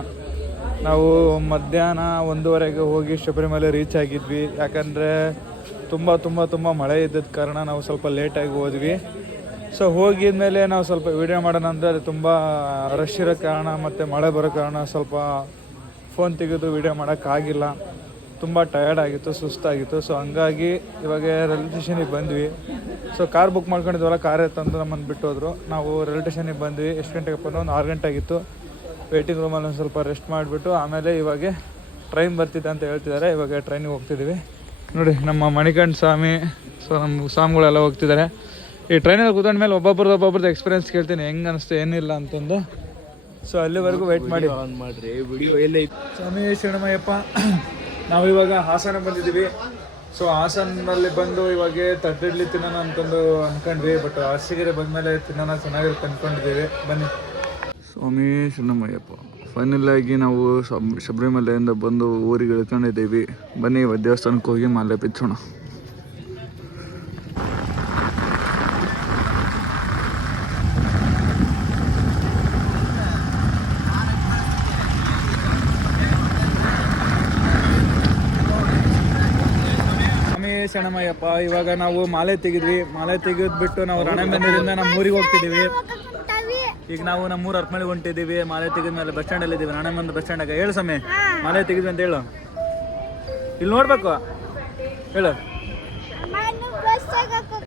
ನಾವು ಮಧ್ಯಾಹ್ನ ಒಂದೂವರೆಗೆ ಹೋಗಿ ಶಬರಿಮಲೆ ರೀಚ್ ಆಗಿದ್ವಿ. ಯಾಕಂದರೆ ತುಂಬ ತುಂಬ ತುಂಬ ಮಳೆ ಇದ್ದದ ಕಾರಣ ನಾವು ಸ್ವಲ್ಪ ಲೇಟಾಗಿ ಹೋದ್ವಿ. ಸೊ ಹೋಗಿದ್ಮೇಲೆ ನಾವು ಸ್ವಲ್ಪ ವಿಡಿಯೋ ಮಾಡೋಣ ಅಂದರೆ ತುಂಬ ರಶ್ ಇರೋ ಕಾರಣ ಮತ್ತು ಮಳೆ ಬರೋ ಕಾರಣ ಸ್ವಲ್ಪ ಫೋನ್ ತೆಗೆದು ವೀಡಿಯೋ ಮಾಡೋಕ್ಕಾಗಿಲ್ಲ. ತುಂಬ ಟಯರ್ಡ್ ಆಗಿತ್ತು, ಸುಸ್ತಾಗಿತ್ತು. ಸೊ ಹಂಗಾಗಿ ಇವಾಗ ರೈಲ್ವೆ ಸ್ಟೇಷನಿಗೆ ಬಂದ್ವಿ. ಸೊ ಕಾರ್ ಬುಕ್ ಮಾಡ್ಕೊಂಡಿದ್ವಲ್ಲ ಕಾರ್ ತಂದು ನಮ್ಮನ್ನು ಬಿಟ್ಟೋದ್ರು. ನಾವು ರೈಲ್ವೆ ಸ್ಟೇಷನಿಗೆ ಬಂದ್ವಿ. ಎಷ್ಟು ಗಂಟೆಗೆ ಬಂದು ಒಂದು ಆರು ಗಂಟೆ ಆಗಿತ್ತು ವೇಟಿಂಗ್ ರೂಮಲ್ಲಿ ಒಂದು ಸ್ವಲ್ಪ ರೆಸ್ಟ್ ಮಾಡಿಬಿಟ್ಟು, ಆಮೇಲೆ ಇವಾಗ ಟ್ರೈನ್ ಬರ್ತಿದೆ ಅಂತ ಹೇಳ್ತಿದ್ದಾರೆ. ಇವಾಗ ಟ್ರೈನಿಗೆ ಹೋಗ್ತಿದ್ದೀವಿ ನೋಡಿ, ನಮ್ಮ ಮಣಿಕಂಠ ಸ್ವಾಮಿ ಸೊ ನಮ್ಮ ಸ್ವಾಮಿಗಳೆಲ್ಲ ಹೋಗ್ತಿದ್ದಾರೆ. ಈ ಟ್ರೈನಲ್ಲಿ ಕೂತ್ಕೊಂಡ್ಮೇಲೆ ಒಬ್ಬೊಬ್ರದ್ದು ಒಬ್ಬೊಬ್ರದ್ದು ಎಕ್ಸ್ಪೀರಿಯನ್ಸ್ ಕೇಳ್ತೀನಿ. ಹೆಂಗೆ ಅನಿಸ್ತು, ಏನಿಲ್ಲ ಅಂತಂದು. ಸೊ ಅಲ್ಲಿವರೆಗೂ ವೆಯ್ಟ್ ಮಾಡಿ. ಮಾಡ್ರಿ ವಿಡಿಯೋ ಎಲ್ಲೇ ಸ್ವಾಮಿ ಶರಣಮಯ್ಯಪ್ಪ ನಾವು ಇವಾಗ ಹಾಸನ ಬಂದಿದ್ದೀವಿ. ಸೊ ಹಾಸನಲ್ಲಿ ಬಂದು ಇವಾಗ ತಟ್ಟಿಡ್ಲಿ ತಿನ್ನೋಣ ಅಂತಂದು ಅನ್ಕೊಂಡ್ವಿ ಬಟ್ ಅರಸಿಗೆರೆ ಬಂದಮೇಲೆ ತಿನ್ನೋಣ ಚೆನ್ನಾಗಿರುತ್ತೆ ಅನ್ಕೊಂಡಿದ್ದೀವಿ. ಬನ್ನಿ. ಸ್ವಾಮಿ ಶರಣಮಯ್ಯಪ್ಪ ಫೈನಲ್ ಆಗಿ ನಾವು ಶಬ್- ಶಬರಿಮಲೆಯಿಂದ ಬಂದು ಊರಿಗೆ ಇಳ್ಕೊಂಡಿದ್ದೀವಿ. ಬನ್ನಿ ದೇವಸ್ಥಾನಕ್ಕೆ ಹೋಗಿ ಮಾಲೆ ಬಿಚ್ಚೋಣ ಸ್ವಾಮಿ ಶರಣಮಯ್ಯಪ್ಪ ಇವಾಗ ನಾವು ಮಾಲೆ ತೆಗೆದ್ವಿ. ಮಾಲೆ ತೆಗೆದ್ಬಿಟ್ಟು ನಾವು ರಣೆಬೆನ್ನೂರಿಂದ ನಮ್ಮ ಊರಿಗೆ ಹೋಗ್ತಿದ್ದೀವಿ. ಈಗ ನಾವು ನಮ್ಮ ಊರು ಅರ್ಪಮಳಿ ಹೊಂಟಿದ್ದೀವಿ. ಮಾಲೆ ತೆಗೆದ ಮೇಲೆ ಬಸ್ ಸ್ಟ್ಯಾಂಡಲ್ಲಿ ಇದ್ದೀವಿ ರಣೆಬೆನ್ನೂರು ಬಸ್ ಸ್ಟ್ಯಾಂಡಾಗ ಹೇಳು ಸಮಯ ಮಾಲೆ ತೆಗೆದ್ವಿ ಅಂತ ಹೇಳು. ಇಲ್ಲಿ ನೋಡ್ಬೇಕು. ಹೇಳು.